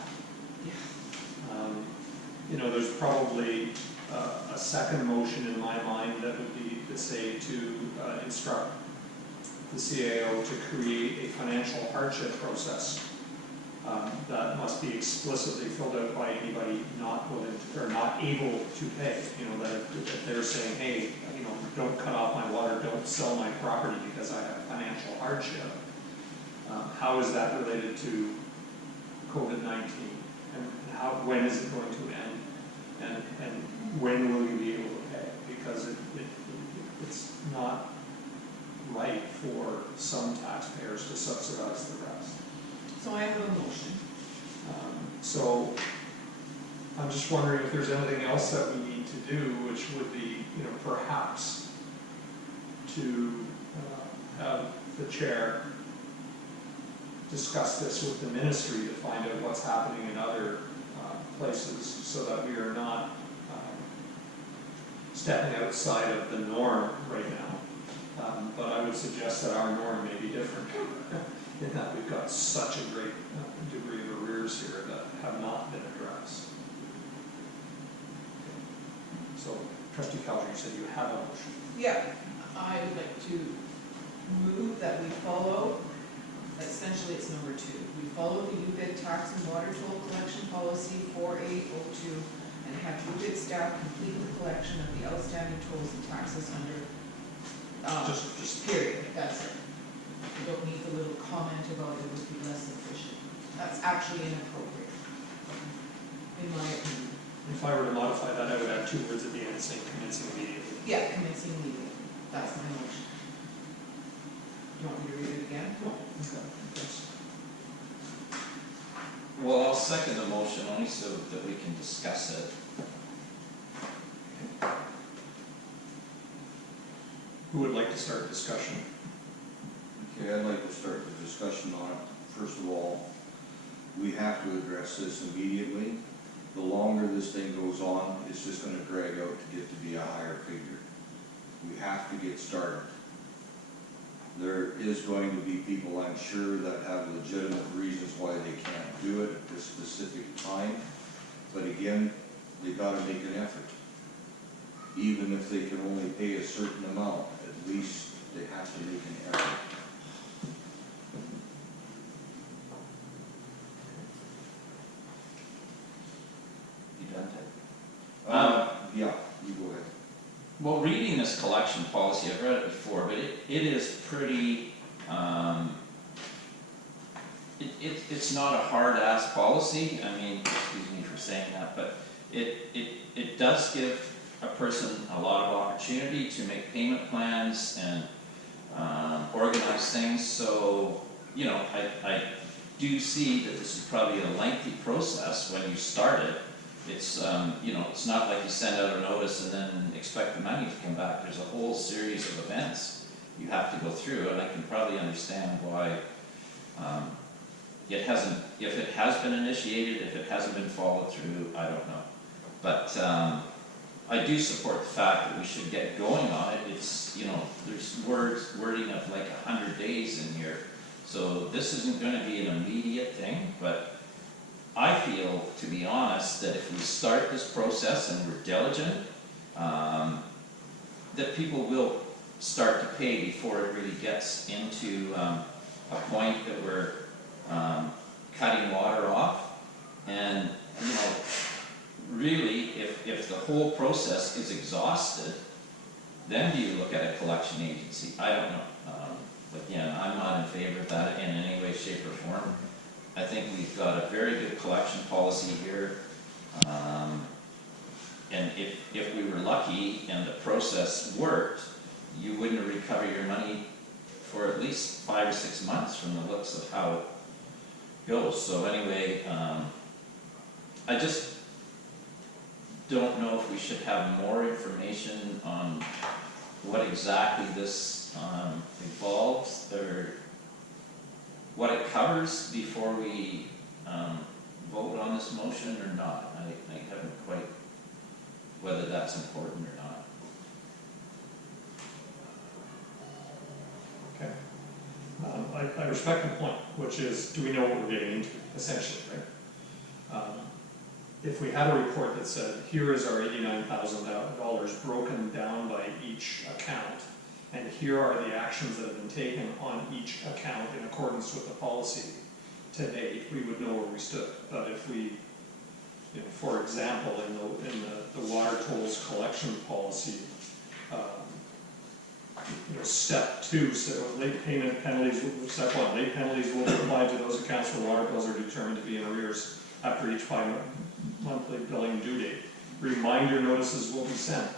You know, there's probably a second motion in my mind that would be to say to instruct the CAO to create a financial hardship process that must be explicitly filled out by anybody not willing to, or not able to pay. You know, that they're saying, hey, you know, don't cut off my water, don't sell my property because I have financial hardship. How is that related to COVID-19? And when is it going to end? And when will you be able to pay? Because it's not right for some taxpayers to subsidize the rest. So I have a motion. So I'm just wondering if there's anything else that we need to do, which would be, you know, perhaps to have the chair discuss this with the ministry to find out what's happening in other places, so that we are not stepping outside of the norm right now. But I would suggest that our norm may be different in that we've got such a great degree of arrears here that have not been addressed. So, Trustee Calger, you said you have a motion. Yeah, I would like to move that we follow, essentially it's number 2. We follow the UBID tax and water toll collection policy 4802 and have UBID staff complete the collection of the outstanding tolls and taxes under, Just period, that's it. You don't need the little comment about it would be less efficient. That's actually inappropriate, in my opinion. if I were to modify that, I would add 2 words at the end saying commencing immediately. Yeah, commencing immediately. That's my motion. You want me to read it again? No, okay, thanks. Well, I'll second the motion only so that we can discuss it. Who would like to start discussion? Okay, I'd like to start the discussion on it. First of all, we have to address this immediately. The longer this thing goes on, it's just gonna drag out to get to be a higher figure. We have to get started. There is going to be people, I'm sure, that have legitimate reasons why they can't do it at this specific time. But again, they gotta make an effort. Even if they can only pay a certain amount, at least they have to make an effort. You done, Ted? Yeah, you go ahead. Well, reading this collection policy, I've read it before, but it is pretty, it's not a hard-ass policy. I mean, excuse me for saying that, but it does give a person a lot of opportunity to make payment plans and organize things. So, you know, I do see that this is probably a lengthy process when you start it. It's, you know, it's not like you send out a notice and then expect the money to come back. There's a whole series of events you have to go through, and I can probably understand why it hasn't, if it has been initiated, if it hasn't been followed through, I don't know. But I do support the fact that we should get going on it. It's, you know, there's wording of like 100 days in here. So this isn't going to be an immediate thing, but I feel, to be honest, that if we start this process and we're diligent, that people will start to pay before it really gets into a point that we're cutting water off. And, you know, really, if the whole process is exhausted, then do you look at a collection agency? I don't know. Again, I'm not in favor of that in any way, shape, or form. I think we've got a very good collection policy here. And if we were lucky and the process worked, you wouldn't recover your money for at least 5 or 6 months from the looks of how it goes. So anyway, I just don't know if we should have more information on what exactly this involves or what it covers before we vote on this motion or not. I haven't quite, whether that's important or not. Okay. I respect the point, which is, do we know what we're getting into, essentially, right? If we had a report that said, here is our $89,000 broken down by each account, and here are the actions that have been taken on each account in accordance with the policy to date, we would know where we stood. But if we, you know, for example, in the water tolls collection policy, you know, step 2, so late payment penalties, step 1, late penalties will be applied to those accounts where water bills are determined to be in arrears after each monthly billing due date. Reminder notices will be sent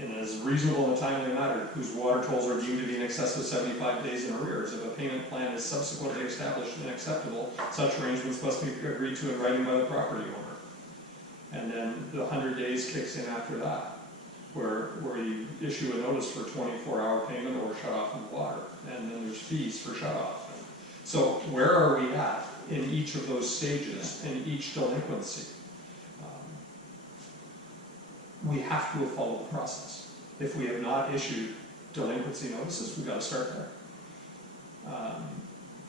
in as reasonable and timely manner whose water tolls are deemed to be in excess of 75 days in arrears. If a payment plan is subsequently established and acceptable, such arrangements must be agreed to in writing by the property owner. And then the 100 days kicks in after that, where you issue a notice for 24-hour payment or shut off of water, and then there's fees for shut off. So where are we at in each of those stages, in each delinquency? We have to have followed the process. If we have not issued delinquency notices, we've got to start there.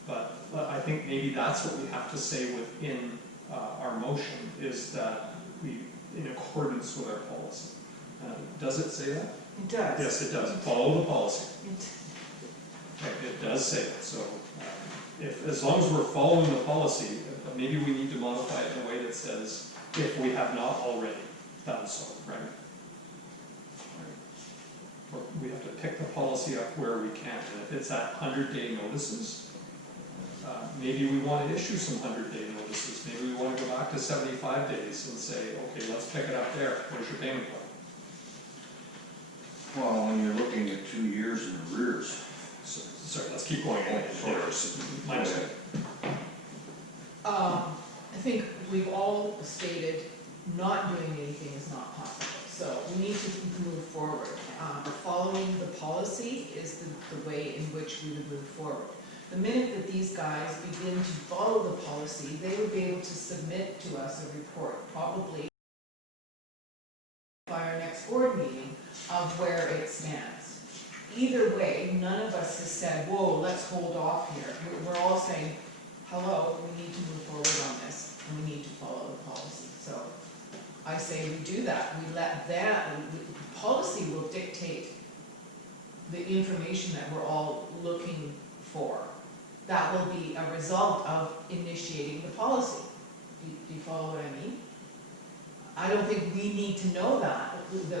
But I think maybe that's what we have to say within our motion, is that we, in accordance with our policy. Does it say that? It does. Yes, it does, follow the policy. It- Okay, it does say it, so if, as long as we're following the policy, maybe we need to modify it in a way that says, if we have not already done so, right? Or we have to pick the policy up where we can, and if it's at 100-day notices, maybe we want to issue some 100-day notices, maybe we want to go back to 75 days and say, okay, let's pick it up there, where's your payment plan? Well, when you're looking at 2 years in arrears, Sorry, let's keep going. My mistake. I think we've all stated not doing anything is not possible, so we need to move forward. Following the policy is the way in which we would move forward. The minute that these guys begin to follow the policy, they would be able to submit to us a report, probably by our next board meeting, of where it stands. Either way, none of us has said, whoa, let's hold off here. We're all saying, hello, we need to move forward on this, and we need to follow the policy. So I say we do that. We let that, the policy will dictate the information that we're all looking for. That will be a result of initiating the policy. Do you follow what I mean? I don't think we need to know that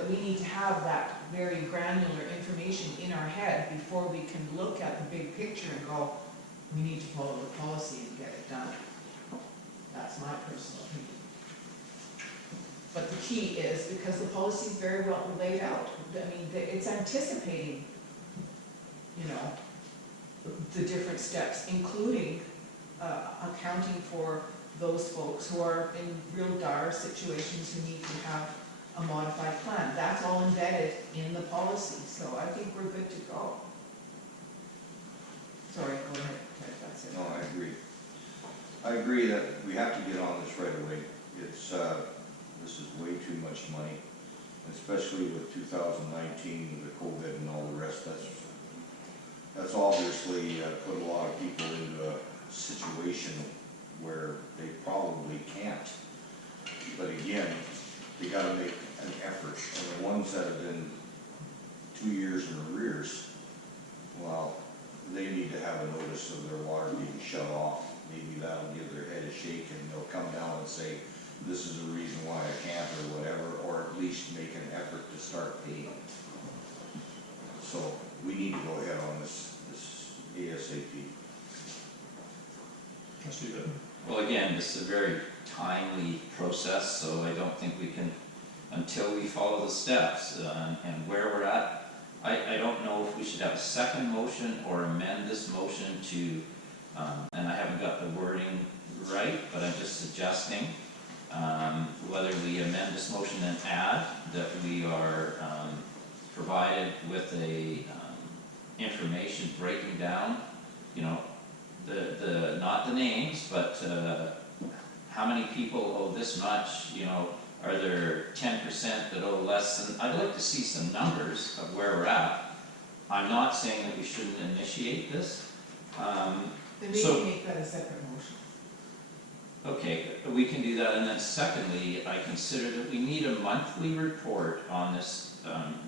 we need to have that very granular information in our head before we can look at the big picture and go, we need to follow the policy and get it done. That's my personal opinion. But the key is, because the policy is very well laid out, I mean, it's anticipating, you know, the different steps, including accounting for those folks who are in real dire situations who need to have a modified plan. That's all embedded in the policy, so I think we're good to go. Sorry, go ahead, Ted, that's it. no, I agree. I agree that we have to get on this right away. It's, this is way too much money, especially with 2019, with the COVID and all the rest. That's obviously put a lot of people into a situation where they probably can't. But again, they gotta make an effort, and the ones that have been 2 years in arrears, well, they need to have a notice of their water being shut off. Maybe that'll give their head a shake and they'll come down and say, this is the reason why I can't, or whatever, or at least make an effort to start paying. So we need to go ahead on this ASAP. Trustee Vitten. Well, again, this is a very timely process, so I don't think we can, until we follow the steps and where we're at. I don't know if we should have a second motion or amend this motion to, and I haven't got the wording right, but I'm just suggesting whether we amend this motion and add that we are provided with a information breaking down, you know, the not the names, but how many people owe this much, you know, are there 10% that owe less than, I'd like to see some numbers of where we're at. I'm not saying that we shouldn't initiate this. Then we So- can make that a separate motion. Okay, we can do that, and then secondly, I consider that we need a monthly report on this,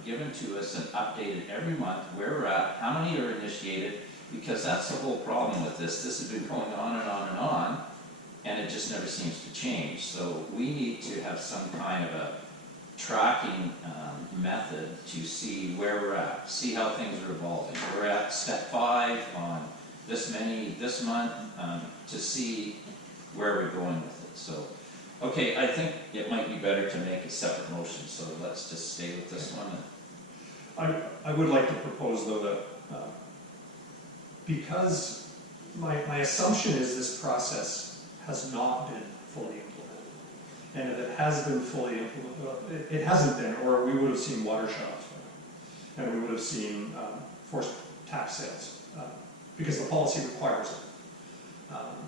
given to us and updated every month, where we're at, how many are initiated, because that's the whole problem with this. This has been going on and on and on, and it just never seems to change. So we need to have some kind of a tracking method to see where we're at, see how things are evolving. We're at step 5 on this many this month, to see where we're going with it. So, okay, I think it might be better to make a separate motion, so let's just stay with this one. I would like to propose, though, that because my assumption is this process has not been fully implemented. And if it has been fully implemented, it hasn't been, or we would have seen water shutoffs, and we would have seen forced tax sales, because the policy requires it.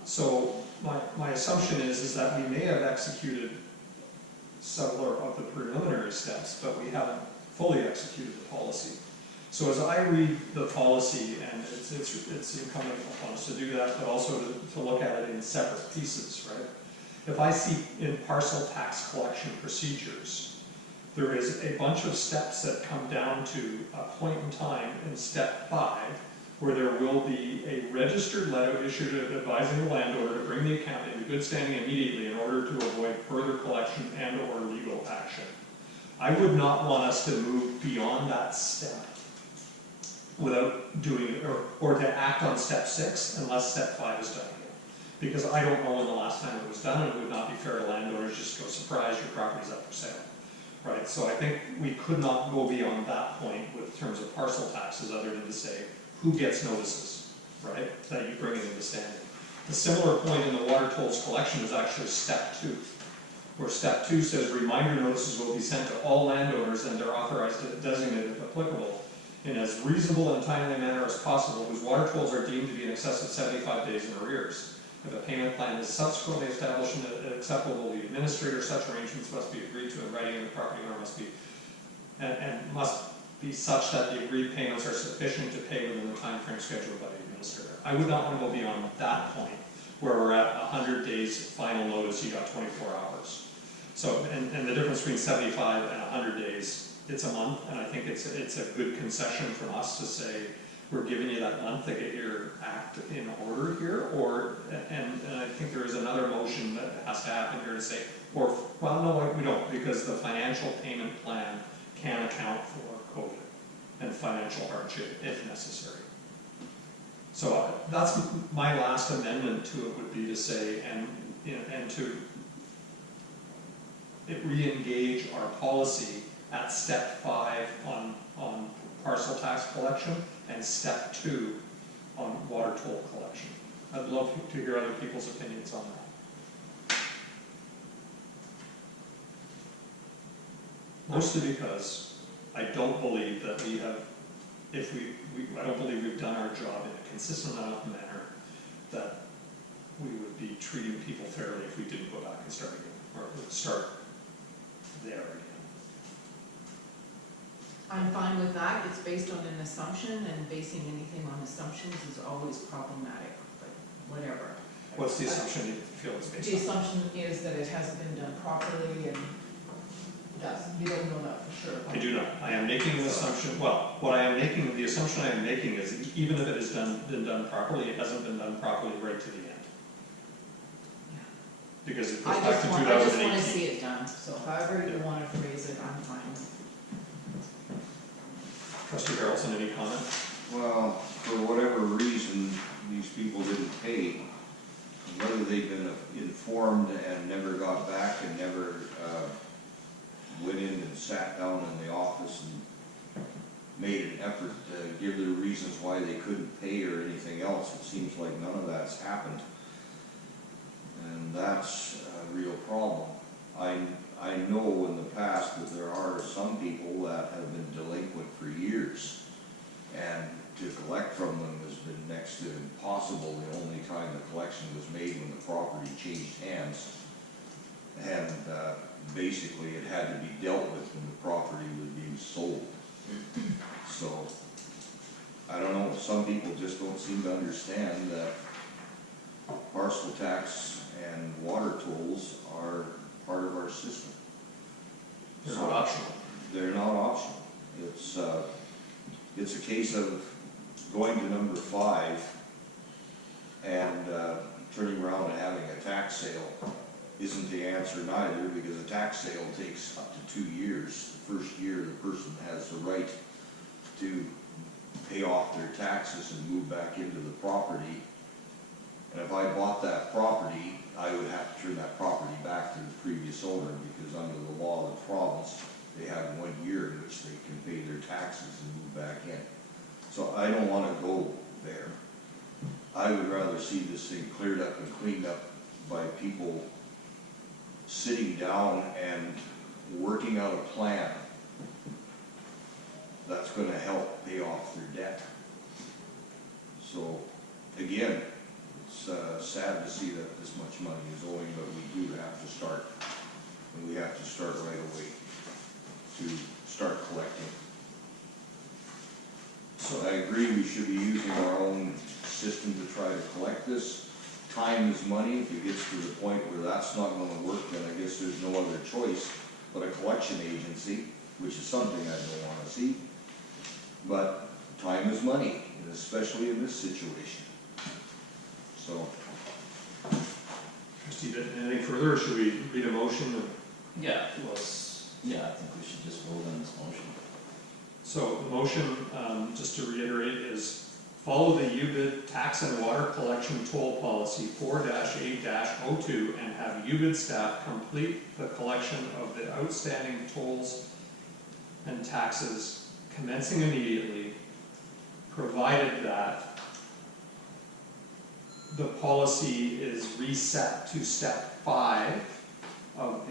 So my assumption is that we may have executed several of the preliminary steps, but we haven't fully executed the policy. So as I read the policy, and it's incumbent upon us to do that, but also to look at it in separate pieces, right? If I see in parcel tax collection procedures, there is a bunch of steps that come down to a point in time in step 5, where there will be a registered letter issued advising the landowner to bring the account into good standing immediately in order to avoid further collection and or legal action. I would not want us to move beyond that step without doing, or to act on step 6 unless step 5 is done here. Because I don't know when the last time it was done, and it would not be fair to landowners just to go, surprise, your property's up for sale. Right, so I think we could not go beyond that point with terms of parcel taxes other than to say, who gets notices, right, that you bring it into standing. The similar point in the water tolls collection is actually step 2, where step 2 says reminder notices will be sent to all landowners and they're authorized to designate if applicable in as reasonable and timely manner as possible whose water tolls are deemed to be in excess of 75 days in arrears. If a payment plan is subsequently established and acceptable to the administrator, such arrangements must be agreed to in writing, and the property owner must be, and must be such that the agreed payments are sufficient to pay within the time frame scheduled by the administrator. I would not want to go beyond that point, where we're at 100 days final notice, you got 24 hours. So, and the difference between 75 and 100 days, it's a month, and I think it's a good concession from us to say, we're giving you that month to get your act in order here, or, and I think there is another motion that has to happen here to say, or, well, no, we don't, because the financial payment plan can account for COVID and financial hardship if necessary. So that's my last amendment to it would be to say, and to re-engage our policy at step 5 on parcel tax collection and step 2 on water toll collection. I'd love to hear other people's opinions on that. Mostly because I don't believe that we have, I don't believe we've done our job in a consistent enough manner that we would be treating people fairly if we didn't go back and start again, or start there again. I'm fine with that, it's based on an assumption, and basing anything on assumptions is always problematic, but whatever. What's the assumption you feel it's based on? The assumption is that it hasn't been done properly, and you don't know that for sure. I do not. I am making an assumption, well, what I am making, the assumption I am making is that even if it has been done properly, it hasn't been done properly right to the end. Because it goes I back to just 2018. want to see it done, so however you want to phrase it, I'm fine. Trustee Harrelson, any comment? Well, for whatever reason, these people didn't pay, whether they've been informed and never got back and never went in and sat down in the office and made an effort to give their reasons why they couldn't pay or anything else. It seems like none of that's happened. And that's a real problem. I know in the past that there are some people that have been delinquent for years, and to collect from them has been next to impossible. The only time the collection was made when the property changed hands, and basically it had to be dealt with when the property was being sold. So, I don't know, some people just don't seem to understand that parcel tax and water tolls are part of our system. They're not optional. They're not optional. It's a case of going to number 5 and turning around and having a tax sale isn't the answer neither, because a tax sale takes up to 2 years. The first year the person has the right to pay off their taxes and move back into the property. And if I bought that property, I would have to turn that property back to the previous owner, because under the law of the province, they have 1 year in which they can pay their taxes and move back in. So I don't want to go there. I would rather see this thing cleared up and cleaned up by people sitting down and working out a plan that's going to help pay off their debt. So again, it's sad to see that this much money is owing, but we do have to start, and we have to start right away to start collecting. So I agree, we should be using our own system to try to collect this. Time is money. If it gets to the point where that's not going to work, then I guess there's no other choice but a collection agency, which is something I don't wanna see. But time is money, and especially in this situation. So, Trustee Benton, anything further, or should we read a motion? Yeah, yeah, I think we should just vote on this motion. So the motion, just to reiterate, is follow the UBID tax and water collection toll policy 4-8-02 and have UBID staff complete the collection of the outstanding tolls and taxes commencing immediately, provided that the policy is reset to step 5 of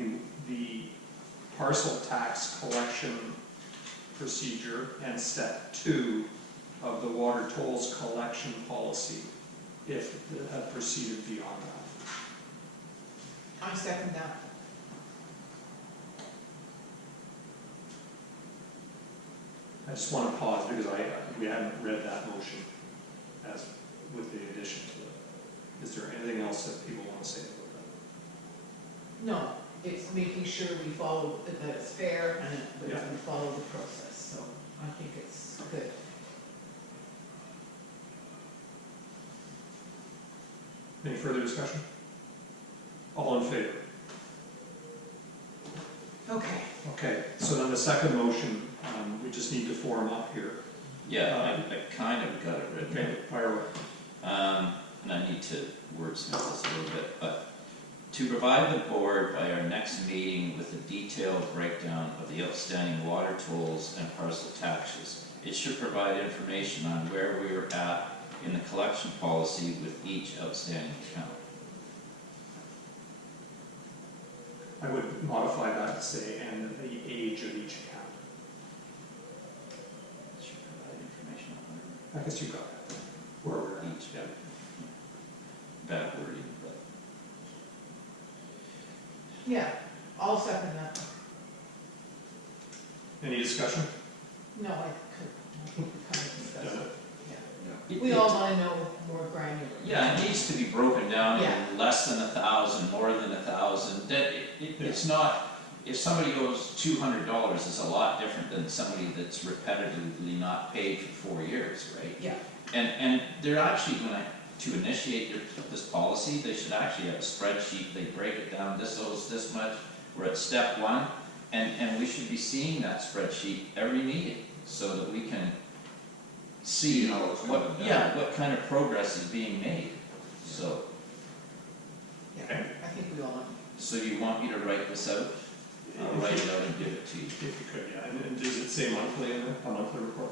the parcel tax collection procedure and step 2 of the water tolls collection policy, if it had proceeded beyond that. I second that. I just want to pause because we hadn't read that motion as with the addition to it. Is there anything else that people want to say about that? No, it's making sure we follow, that it's fair and that we Yeah. follow the process, so I think it's good. Any further discussion? All in favor? Okay. Okay, so then the second motion, we just need to form up here. Yeah, I kind of got it written. Okay, fire away. And I need to wordsmith this a little bit, but to provide the board by our next meeting with a detailed breakdown of the outstanding water tolls and parcel taxes. It should provide information on where we are at in the collection policy with each outstanding account. I would modify that to say, and the age of each account. It should provide information on I guess you got that, where we're at. each, Yeah. bad wording, but. Yeah, I'll second that. Any discussion? No, I think we kind of discussed Done it, it. yeah. It- We it- all want to know more granular. Yeah, it needs to be broken down Yeah. in less than 1,000, more than 1,000. That, it's not, if somebody owes $200, it's a lot different than somebody that's repetitively not paid for 4 years, right? Yeah, And they're actually gonna, to initiate this policy, they should actually have a spreadsheet, they break it down, this owes this much, we're at step 1, and we should be seeing that spreadsheet every meeting, so that we can see how it's what, coming down. yeah, what kind of progress is being made, so. yeah, Okay. I think we all know. So you want me to write this out? I'll write it out and give it to you. If you could, yeah. And does it say monthly in there, a monthly report?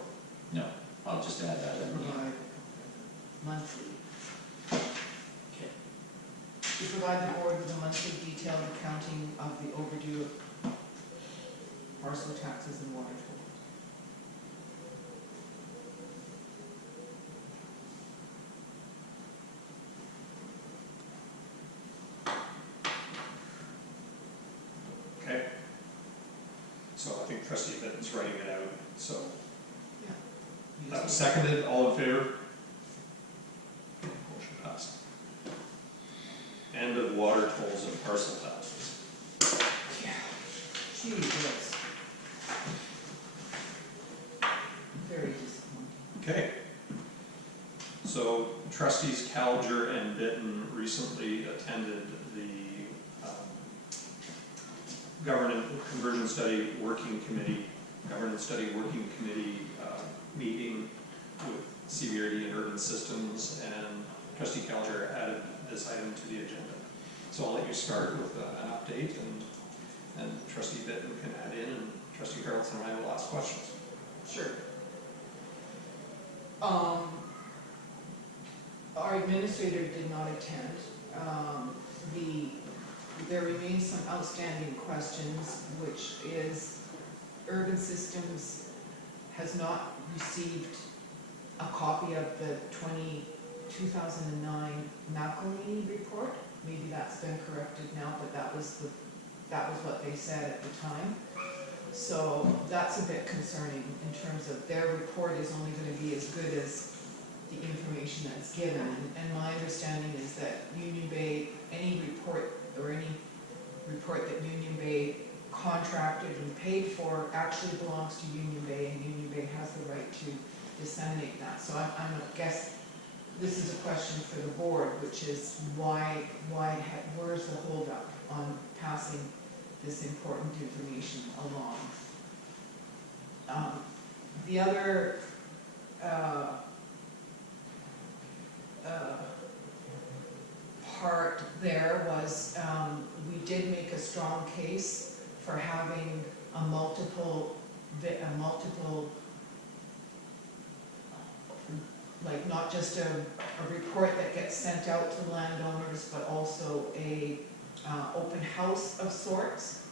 No, I'll just add that in. Provide monthly. Okay. To provide the board with a monthly detailed accounting of the overdue parcel taxes and water tolls. Okay. So I think trustee Benton's writing it out, so You that was just- seconded, all in favor? Motion passed. End of water tolls and parcel taxes. Yeah. Gee whiz. Very disappointing. Okay. So trustees Calger and Benton recently attended the Governance Study Working Committee meeting with CBRD and Urban Systems, and trustee Calger added this item to the agenda. So I'll let you start with an update, and trustee Benton can add in, and trustee Carlson and I will ask questions. Sure. Our administrator did not attend. There remains some outstanding questions, which is Urban Systems has not received a copy of the 2009 McElhaney report. Maybe that's been corrected now, but that was what they said at the time. So that's a bit concerning in terms of their report is only going to be as good as the information that's given. And my understanding is that Union Bay, any report that Union Bay contracted and paid for actually belongs to Union Bay, and Union Bay has the right to disseminate that. So I guess this is a question for the board, which is where's the holdup on passing this important information along? The other part there was, we did make a strong case for having a multiple, like not just a report that gets sent out to landowners, but also a open house of sorts.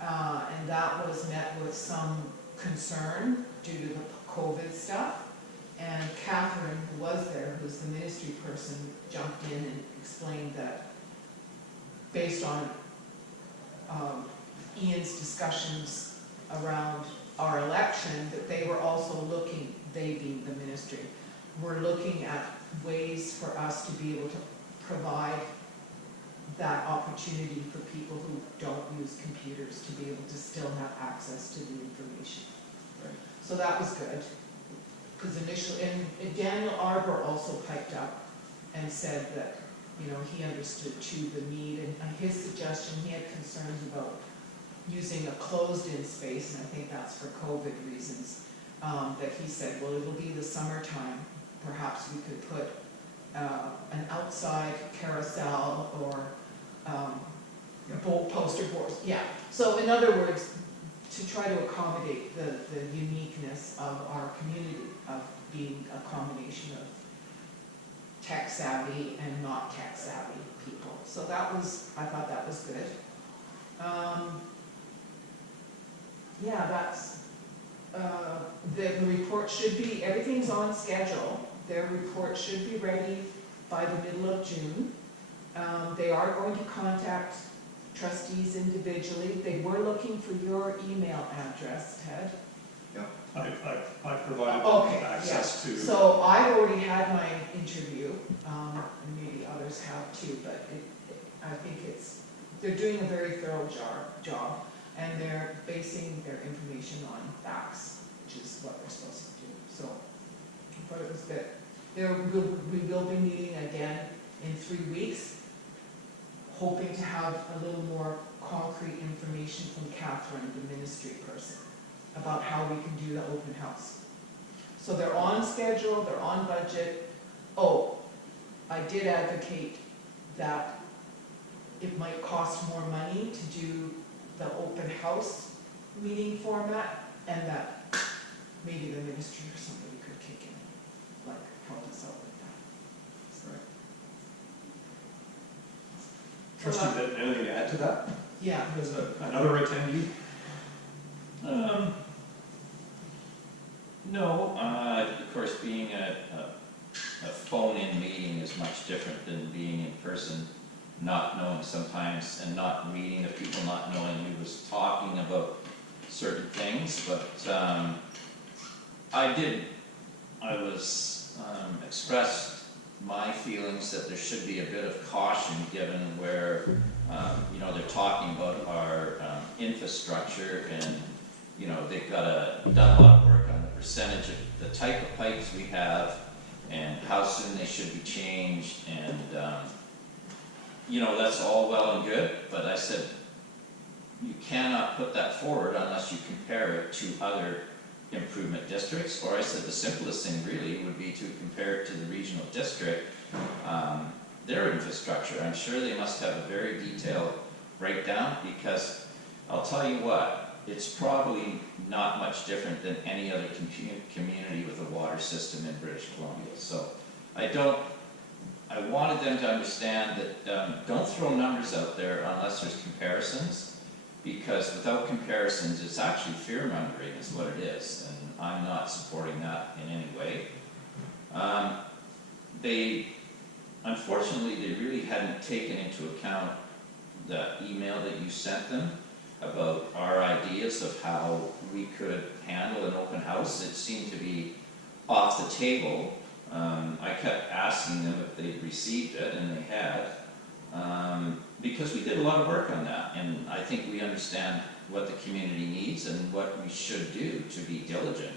And that was met with some concern due to the COVID stuff. And Catherine, who was there, who's the ministry person, jumped in and explained that based on Ian's discussions around our election, that they were also looking, they being the ministry, were looking at ways for us to be able to provide that opportunity for people who don't use computers to be able to still have access to the information. Right. So that was good. Because initially, and Daniel Arbor also piped up and said that, you know, he understood too the need, and his suggestion, he had concerns about using a closed-in space, and I think that's for COVID reasons, that he said, well, it'll be the summertime, perhaps we could put an outside carousel or poster boards, yeah. So in other words, to try to accommodate the uniqueness of our community, of being a combination of tech savvy and not tech savvy people. So that was, I thought that was good. Yeah, that's, the report should be, everything's on schedule. Their report should be ready by the middle of June. They are going to contact trustees individually. They were looking for your email address, Ted. I provided Okay, access to. So I've already had my interview, and maybe others have too, but I think they're doing a very thorough job, and they're basing their information on facts, which is what they're supposed to do. So I thought it was good. We will be meeting again in 3 weeks, hoping to have a little more concrete information from Catherine, the ministry person, about how we can do the open house. So they're on schedule, they're on budget. Oh, I did advocate that it might cost more money to do the open house meeting format, and that maybe the ministry or somebody could kick in, like help us out with that. Trustee, anything to add to that? Yeah. As another attendee? No, of course, being a phone-in meeting is much different than being in person, not knowing sometimes, and not meeting the people, not knowing who was talking about certain things, but expressed my feelings that there should be a bit of caution given where, you know, they're talking about our infrastructure, and, you know, they've done a lot of work on the percentage of the type of pipes we have and how soon they should be changed, and, you know, that's all well and good, but I said, you cannot put that forward unless you compare it to other improvement districts, or I said the simplest thing really would be to compare it to the regional district, their infrastructure. I'm sure they must have a very detailed breakdown, because I'll tell you what, it's probably not much different than any other community with a water system in British Columbia. So I wanted them to understand that don't throw numbers out there unless there's comparisons, because without comparisons it's actually fear-mongering is what it is, and I'm not supporting that in any way. Unfortunately, they really hadn't taken into account the email that you sent them about our ideas of how we could handle an open house. It seemed to be off the table. I kept asking them if they'd received it, and they had, because we did a lot of work on that, and I think we understand what the community needs and what we should do to be diligent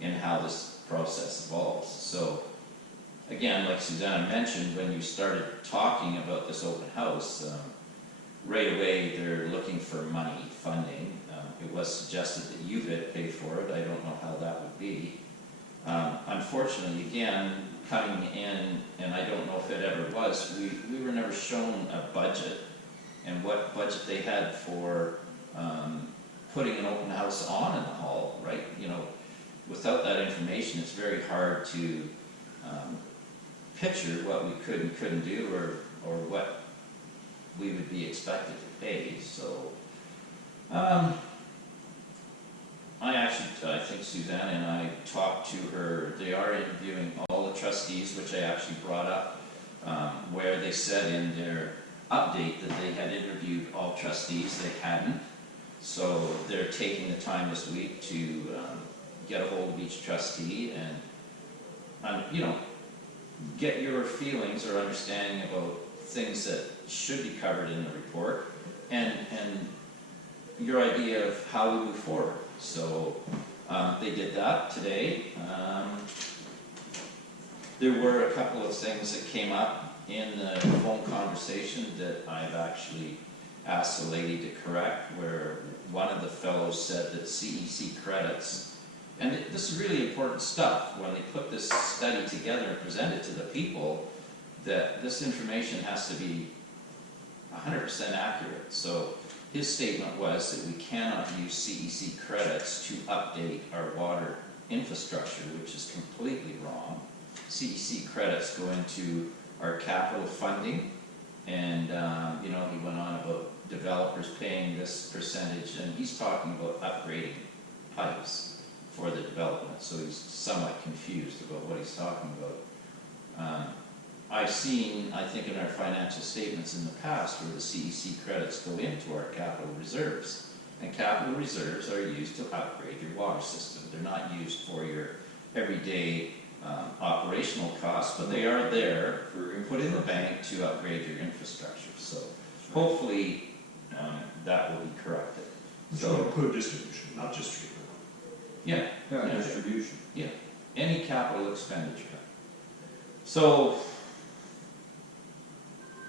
in how this process evolves. So, again, like Susanna mentioned, when you started talking about this open house, right away they're looking for money, funding. It was suggested that UBID pay for it. I don't know how that would be. Unfortunately, again, coming in, and I don't know if it ever was, we were never shown a budget and what budget they had for putting an open house on in the hall, right? You know, without that information, it's very hard to picture what we could and couldn't do, or what we would be expected to pay. So, I think Susanna and I talked to her. They are interviewing all the trustees, which I actually brought up, where they said in their update that they had interviewed all trustees. They hadn't. So they're taking the time this week to get a hold of each trustee and, you know, get your feelings or understanding about things that should be covered in the report, and your idea of how we move forward. So they did that today. There were a couple of things that came up in the phone conversation that I've actually asked the lady to correct, where one of the fellows said that CEC credits, and this is really important stuff when they put this study together and present it to the people, that this information has to be 100% accurate. So his statement was that we cannot use CEC credits to update our water infrastructure, which is completely wrong. CEC credits go into our capital funding, and you know, he went on about developers paying this percentage, and he's talking about upgrading pipes for the development, so he's somewhat confused about what he's talking about. I've seen, I think, in our financial statements in the past where the CEC credits go into our capital reserves, and capital reserves are used to upgrade your water system. They're not used for your everyday operational costs, but they are there for put in the bank to upgrade your infrastructure. So hopefully that will be corrected. Which will include distribution, not just treatment. Yeah, Yeah, distribution. yeah, any capital expenditure. So,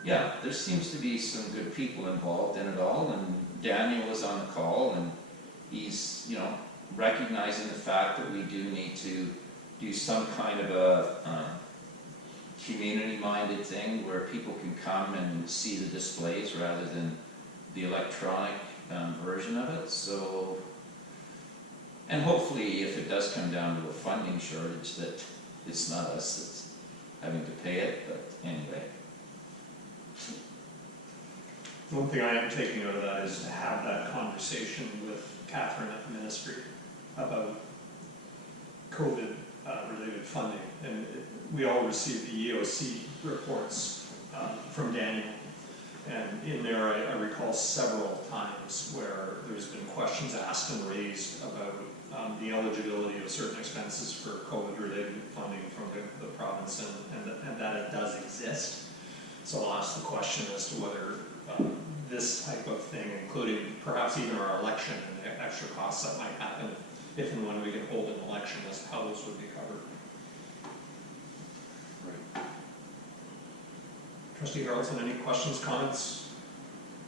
yeah, there seems to be some good people involved in it all, and Daniel was on the call, and he's, you know, recognizing the fact that we do need to do some kind of a community-minded thing where people can come and see the displays rather than the electronic version of it. So, and hopefully, if it does come down to a funding shortage, that it's not us that's having to pay it, but anyway. One thing I am taking out of that is to have that conversation with Catherine at the ministry about COVID related funding. And we all received the EOC reports from Daniel. And in there, I recall several times where there's been questions asked and raised about the eligibility of certain expenses for COVID-related funding from the province, and that it does exist. So I'll ask the question as to whether this type of thing, including perhaps even our election and the extra costs that might happen if and when we can hold an election, as to how those would be covered. Right. Trustee Harrelson, any questions, comments?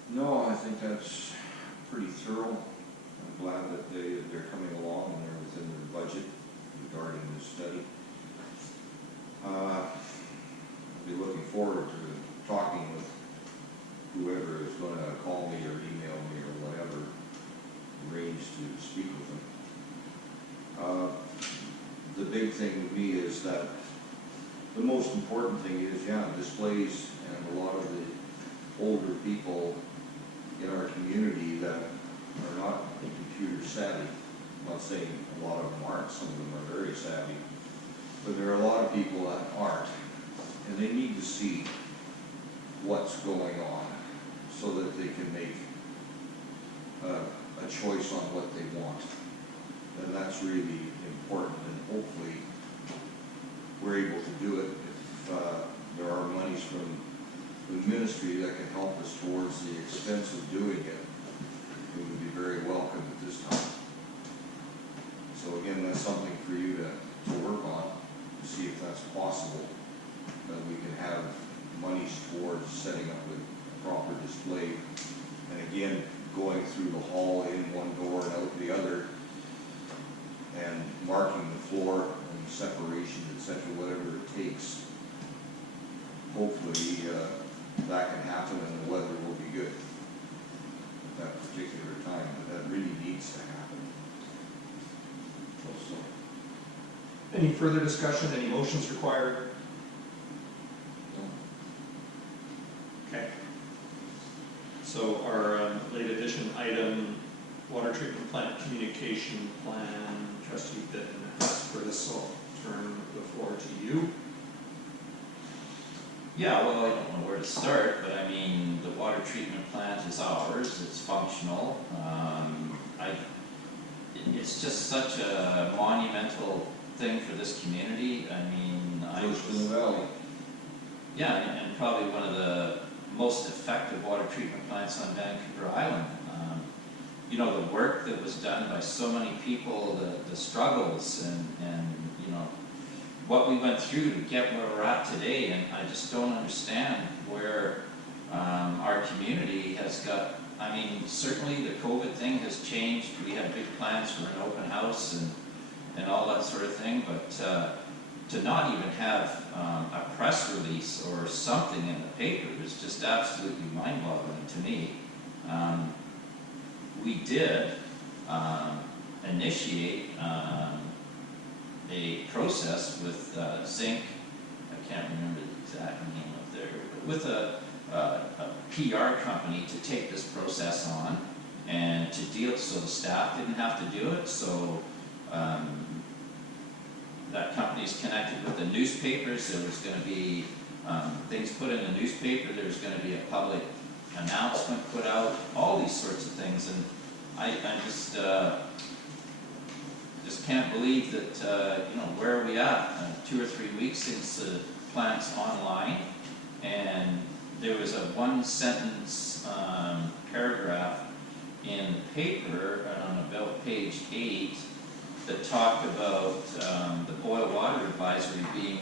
No, I think that's pretty thorough. I'm glad that they're coming along and they're within their budget regarding this study. I'll be looking forward to talking with whoever is going to call me or email me or whatever, arrange to speak with them. The big thing with me is that the most important thing is, yeah, displays, and a lot of the older people in our community that are not computer savvy. I'm not saying a lot of them aren't, some of them are very savvy, but there are a lot of people that aren't, and they need to see what's going on so that they can make a choice on what they want. And that's really important, and hopefully we're able to do it if there are monies from the ministry that can help us towards the expense of doing it. It would be very very welcome at this time. So again, that's something for you to work on, to see if that's possible, that we can have monies towards setting up a proper display. And again, going through the hall in one door and out the other, and marking the floor and separation, etc., whatever it takes. Hopefully, that can happen and the weather will be good at that particular time, but that really needs to happen. So, Any further discussion, any motions required? Okay. So our late addition item, water treatment plant communication plan, trustee Bitten asked for this, so I'll turn the floor to you. Yeah, well, I don't know where to start, but I mean, the water treatment plant is ours, it's functional. It's just such a monumental thing for this community. I mean, First in the valley. yeah, and probably one of the most effective water treatment plants on Vancouver Island. You know, the work that was done by so many people, the struggles and you know, what we went through to get where we're at today, and I just don't understand where our community has got. I mean, certainly the COVID thing has changed. We had big plans for an open house and all that sort of thing, but to not even have a press release or something in the paper is just absolutely mind-boggling to me. We did initiate a process with Zinc, I can't remember the exact name of their, with a PR company to take this process on and to deal, so the staff didn't have to do it, so that company's connected with the newspapers. There was going to be things put in the newspaper, there was going to be a public announcement put out, all these sorts of things, and I just can't believe that, you know, where are we at? 2 or 3 weeks since the plant's online, and there was a one-sentence paragraph in the paper on about page 8 that talked about the boil water advisory being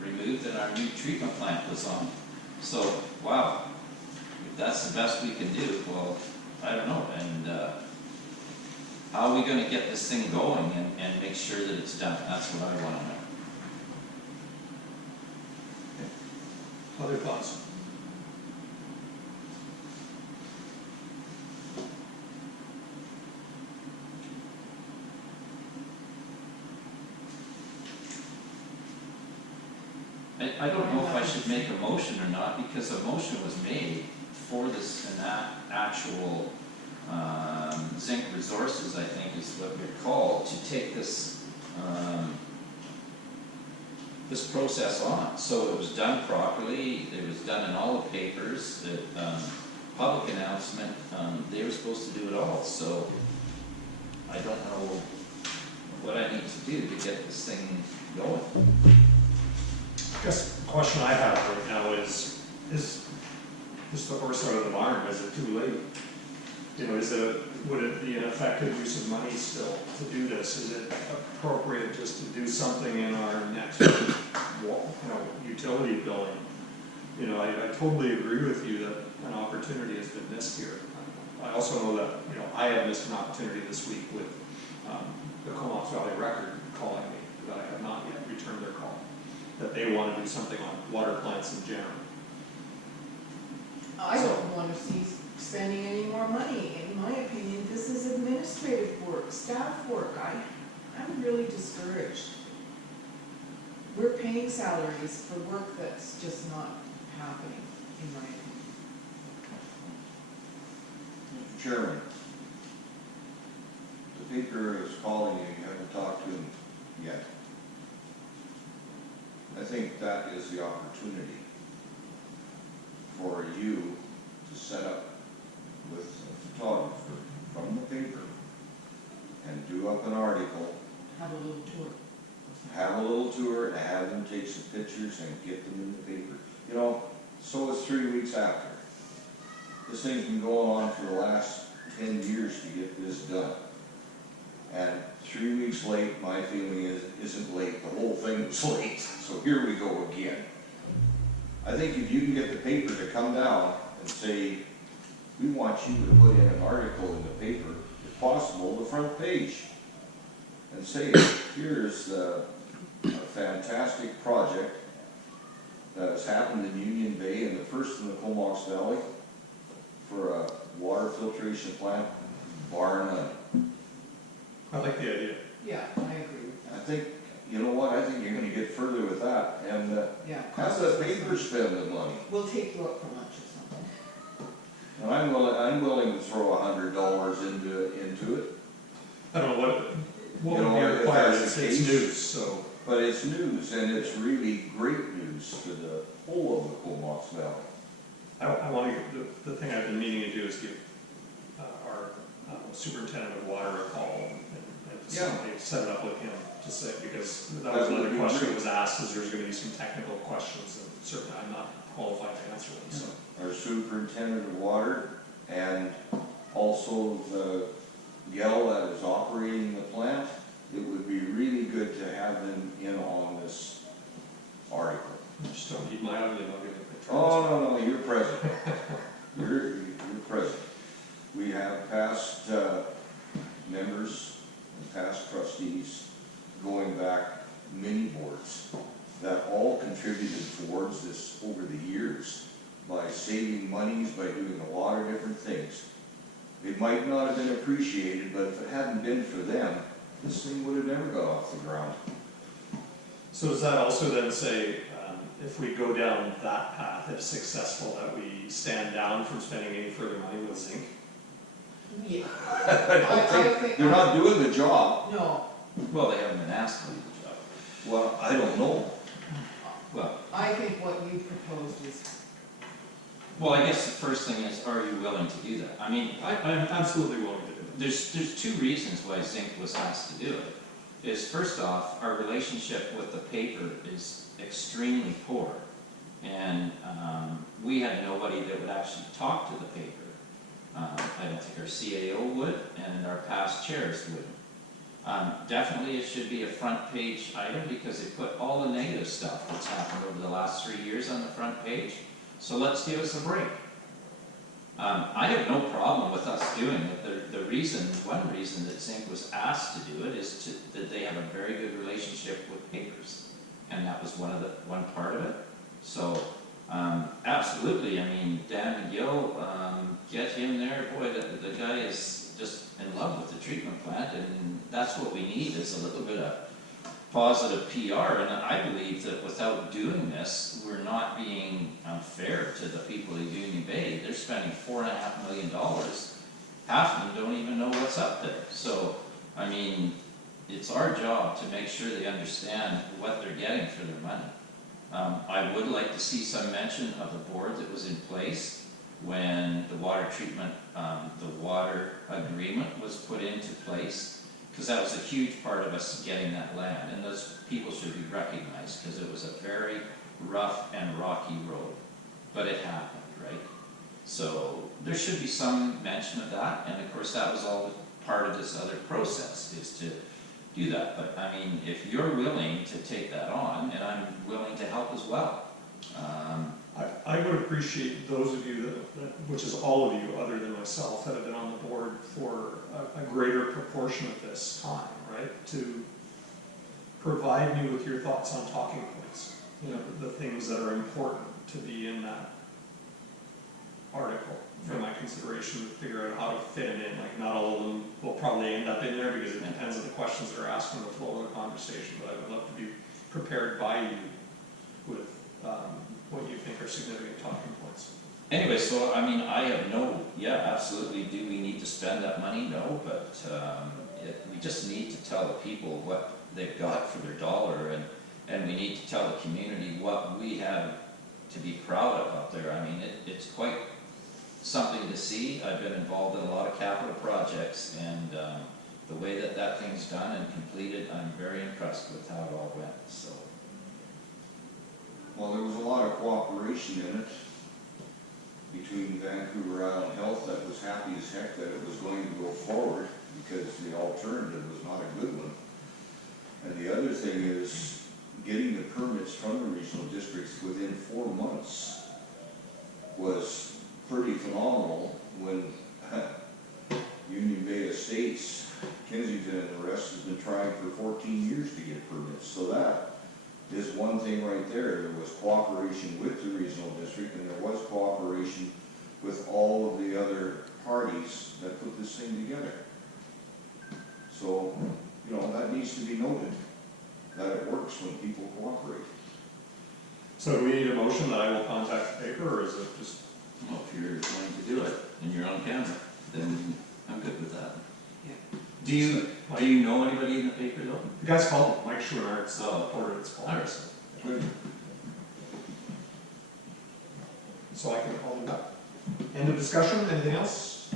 removed and our new treatment plant was on. So, wow, if that's the best we can do, well, I don't know. And how are we going to get this thing going and make sure that it's done? That's what I want to know. Other thoughts? I don't know if I should make a motion or not, because a motion was made for this and that actual Zinc Resources, I think is what they're called, to take this this process on. So it was done properly, it was done in all the papers, the public announcement, they were supposed to do it all. So I don't know what I need to do to get this thing going. I guess the question I have right now is the horse out of the barn? Is it too late? You know, would it be an effective use of money still to do this? Is it appropriate just to do something in our next, utility billing? You know, I totally agree with you that an opportunity has been missed here. I also know that, you know, I have missed an opportunity this week with the Comox Valley Record calling me, that I have not yet returned their call, that they want to do something on water plants in general. I don't want to see spending any more money. In my opinion, this is administrative work, staff work. I'm really discouraged. We're paying salaries for work that's just not happening, in my opinion. Mr. Chairman, the paper is calling you, you haven't talked to him yet. I think that is the opportunity for you to set up with a photographer from the paper and do up an article, Have a little tour. have a little tour, and have them take some pictures and get them in the paper. You know, so it's 3 weeks after. This thing's been going on for the last 10 years to get this done. And 3 weeks late, my feeling isn't late, the whole thing was late, so here we go again. I think if you can get the paper to come down and say, we want you to put in an article in the paper, if possible, the front page, and say, here's a fantastic project that has happened in Union Bay and the first in the Comox Valley for a water filtration plant, bar none. I like the idea. Yeah, I agree with I that. think, you know what, I think you're gonna get further with that, and Yeah. have the paper spend the money. We'll take you up for lunch or something. And I'm willing to throw $100 into it, I don't know what You know, would be if required, that's the it's case. news, so. but it's news, and it's really great news to the whole of the Comox Valley. I want to, the thing I've been meaning to do is give our superintendent of water a call and Yeah. set it up with him to say, because that That was would another be question great. that was asked, is there's going to be some technical questions, and certainly I'm not qualified to answer them, so. Our superintendent of water, and also the gal that is operating the plant, it would be really good to have them in on this article. Just don't need my ugly mug if it Oh, no, you're present. You're present. We have past members and past trustees going back many boards that all contributed towards this over the years by saving monies, by doing a lot of different things. It might not have been appreciated, but if it hadn't been for them, this thing would have never got off the ground. So does that also then say, if we go down that path, if successful, that we stand down from spending any further money with zinc? Yeah. I think they're not doing the job. No, Well, they haven't been asked to do the job. Well, I don't know. Well, I think what you proposed is, well, I guess the first thing is, are you willing to do that? I mean, I'm absolutely willing to do it. there's two reasons why Zinc was asked to do it. Is first off, our relationship with the paper is extremely poor. And we had nobody that would actually talk to the paper. I don't think our CAO would, and our past chairs wouldn't. Definitely it should be a front page item because they put all the negative stuff that's happened over the last 3 years on the front page. So let's give us a break. I have no problem with us doing it. One reason that Zinc was asked to do it is that they have a very good relationship with papers. And that was one part of it. So, absolutely, I mean, Dan McGill, get him there, boy, the guy is just in love with the treatment plant, and that's what we need, is a little bit of positive PR, and I believe that without doing this, we're not being fair to the people of Union Bay. They're spending $4.5 million. Half of them don't even know what's up there. So, I mean, it's our job to make sure they understand what they're getting for their money. I would like to see some mention of the board that was in place when the water treatment, the water agreement was put into place, because that was a huge part of us getting that land, and those people should be recognized, because it was a very rough and rocky road, but it happened, right? So there should be some mention of that, and of course that was all part of this other process, is to do that. But I mean, if you're willing to take that on, and I'm willing to help as well. I would appreciate those of you that, which is all of you other than myself, that have been on the board for a greater proportion of this time, right? To provide me with your thoughts on talking points, you know, the things that are important to be in that article for my consideration, to figure out how to fit them in. Like, not all of them will probably end up in there because it depends on the questions that are asked in the flow of the conversation, but I would love to be prepared by you with what you think are significant talking points. Anyway, so I mean, I have no, yeah, absolutely, do we need to spend that money? No, but we just need to tell the people what they've got for their dollar, and we need to tell the community what we have to be proud of up there. I mean, it's quite something to see. I've been involved in a lot of capital projects, and the way that thing's done and completed, I'm very impressed with how it all went, so. Well, there was a lot of cooperation in it. between Vancouver Island Health that was happy as heck that it was going to go forward because the alternative was not a good one. And the other thing is getting the permits from the regional districts within 4 months was pretty phenomenal when Union Bay Estates, Kensington and the rest has been trying for 14 years to get permits. So that is one thing right there. There was cooperation with the regional district and there was cooperation with all of the other parties that put this thing together. So, you know, that needs to be noted, that it works when people cooperate. So do we need a motion that I will contact the paper, or is it just, Well, if you're going to do it and you're on camera, then I'm good with that. Yeah. Do you know anybody in the paper though? the guy's called Mike Schwartz, Oh. reporter that's called. Alright. Good. So I can call him back. End of discussion, anything else?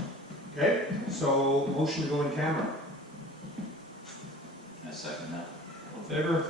Okay, so motion to go in camera. I second that. All in favor?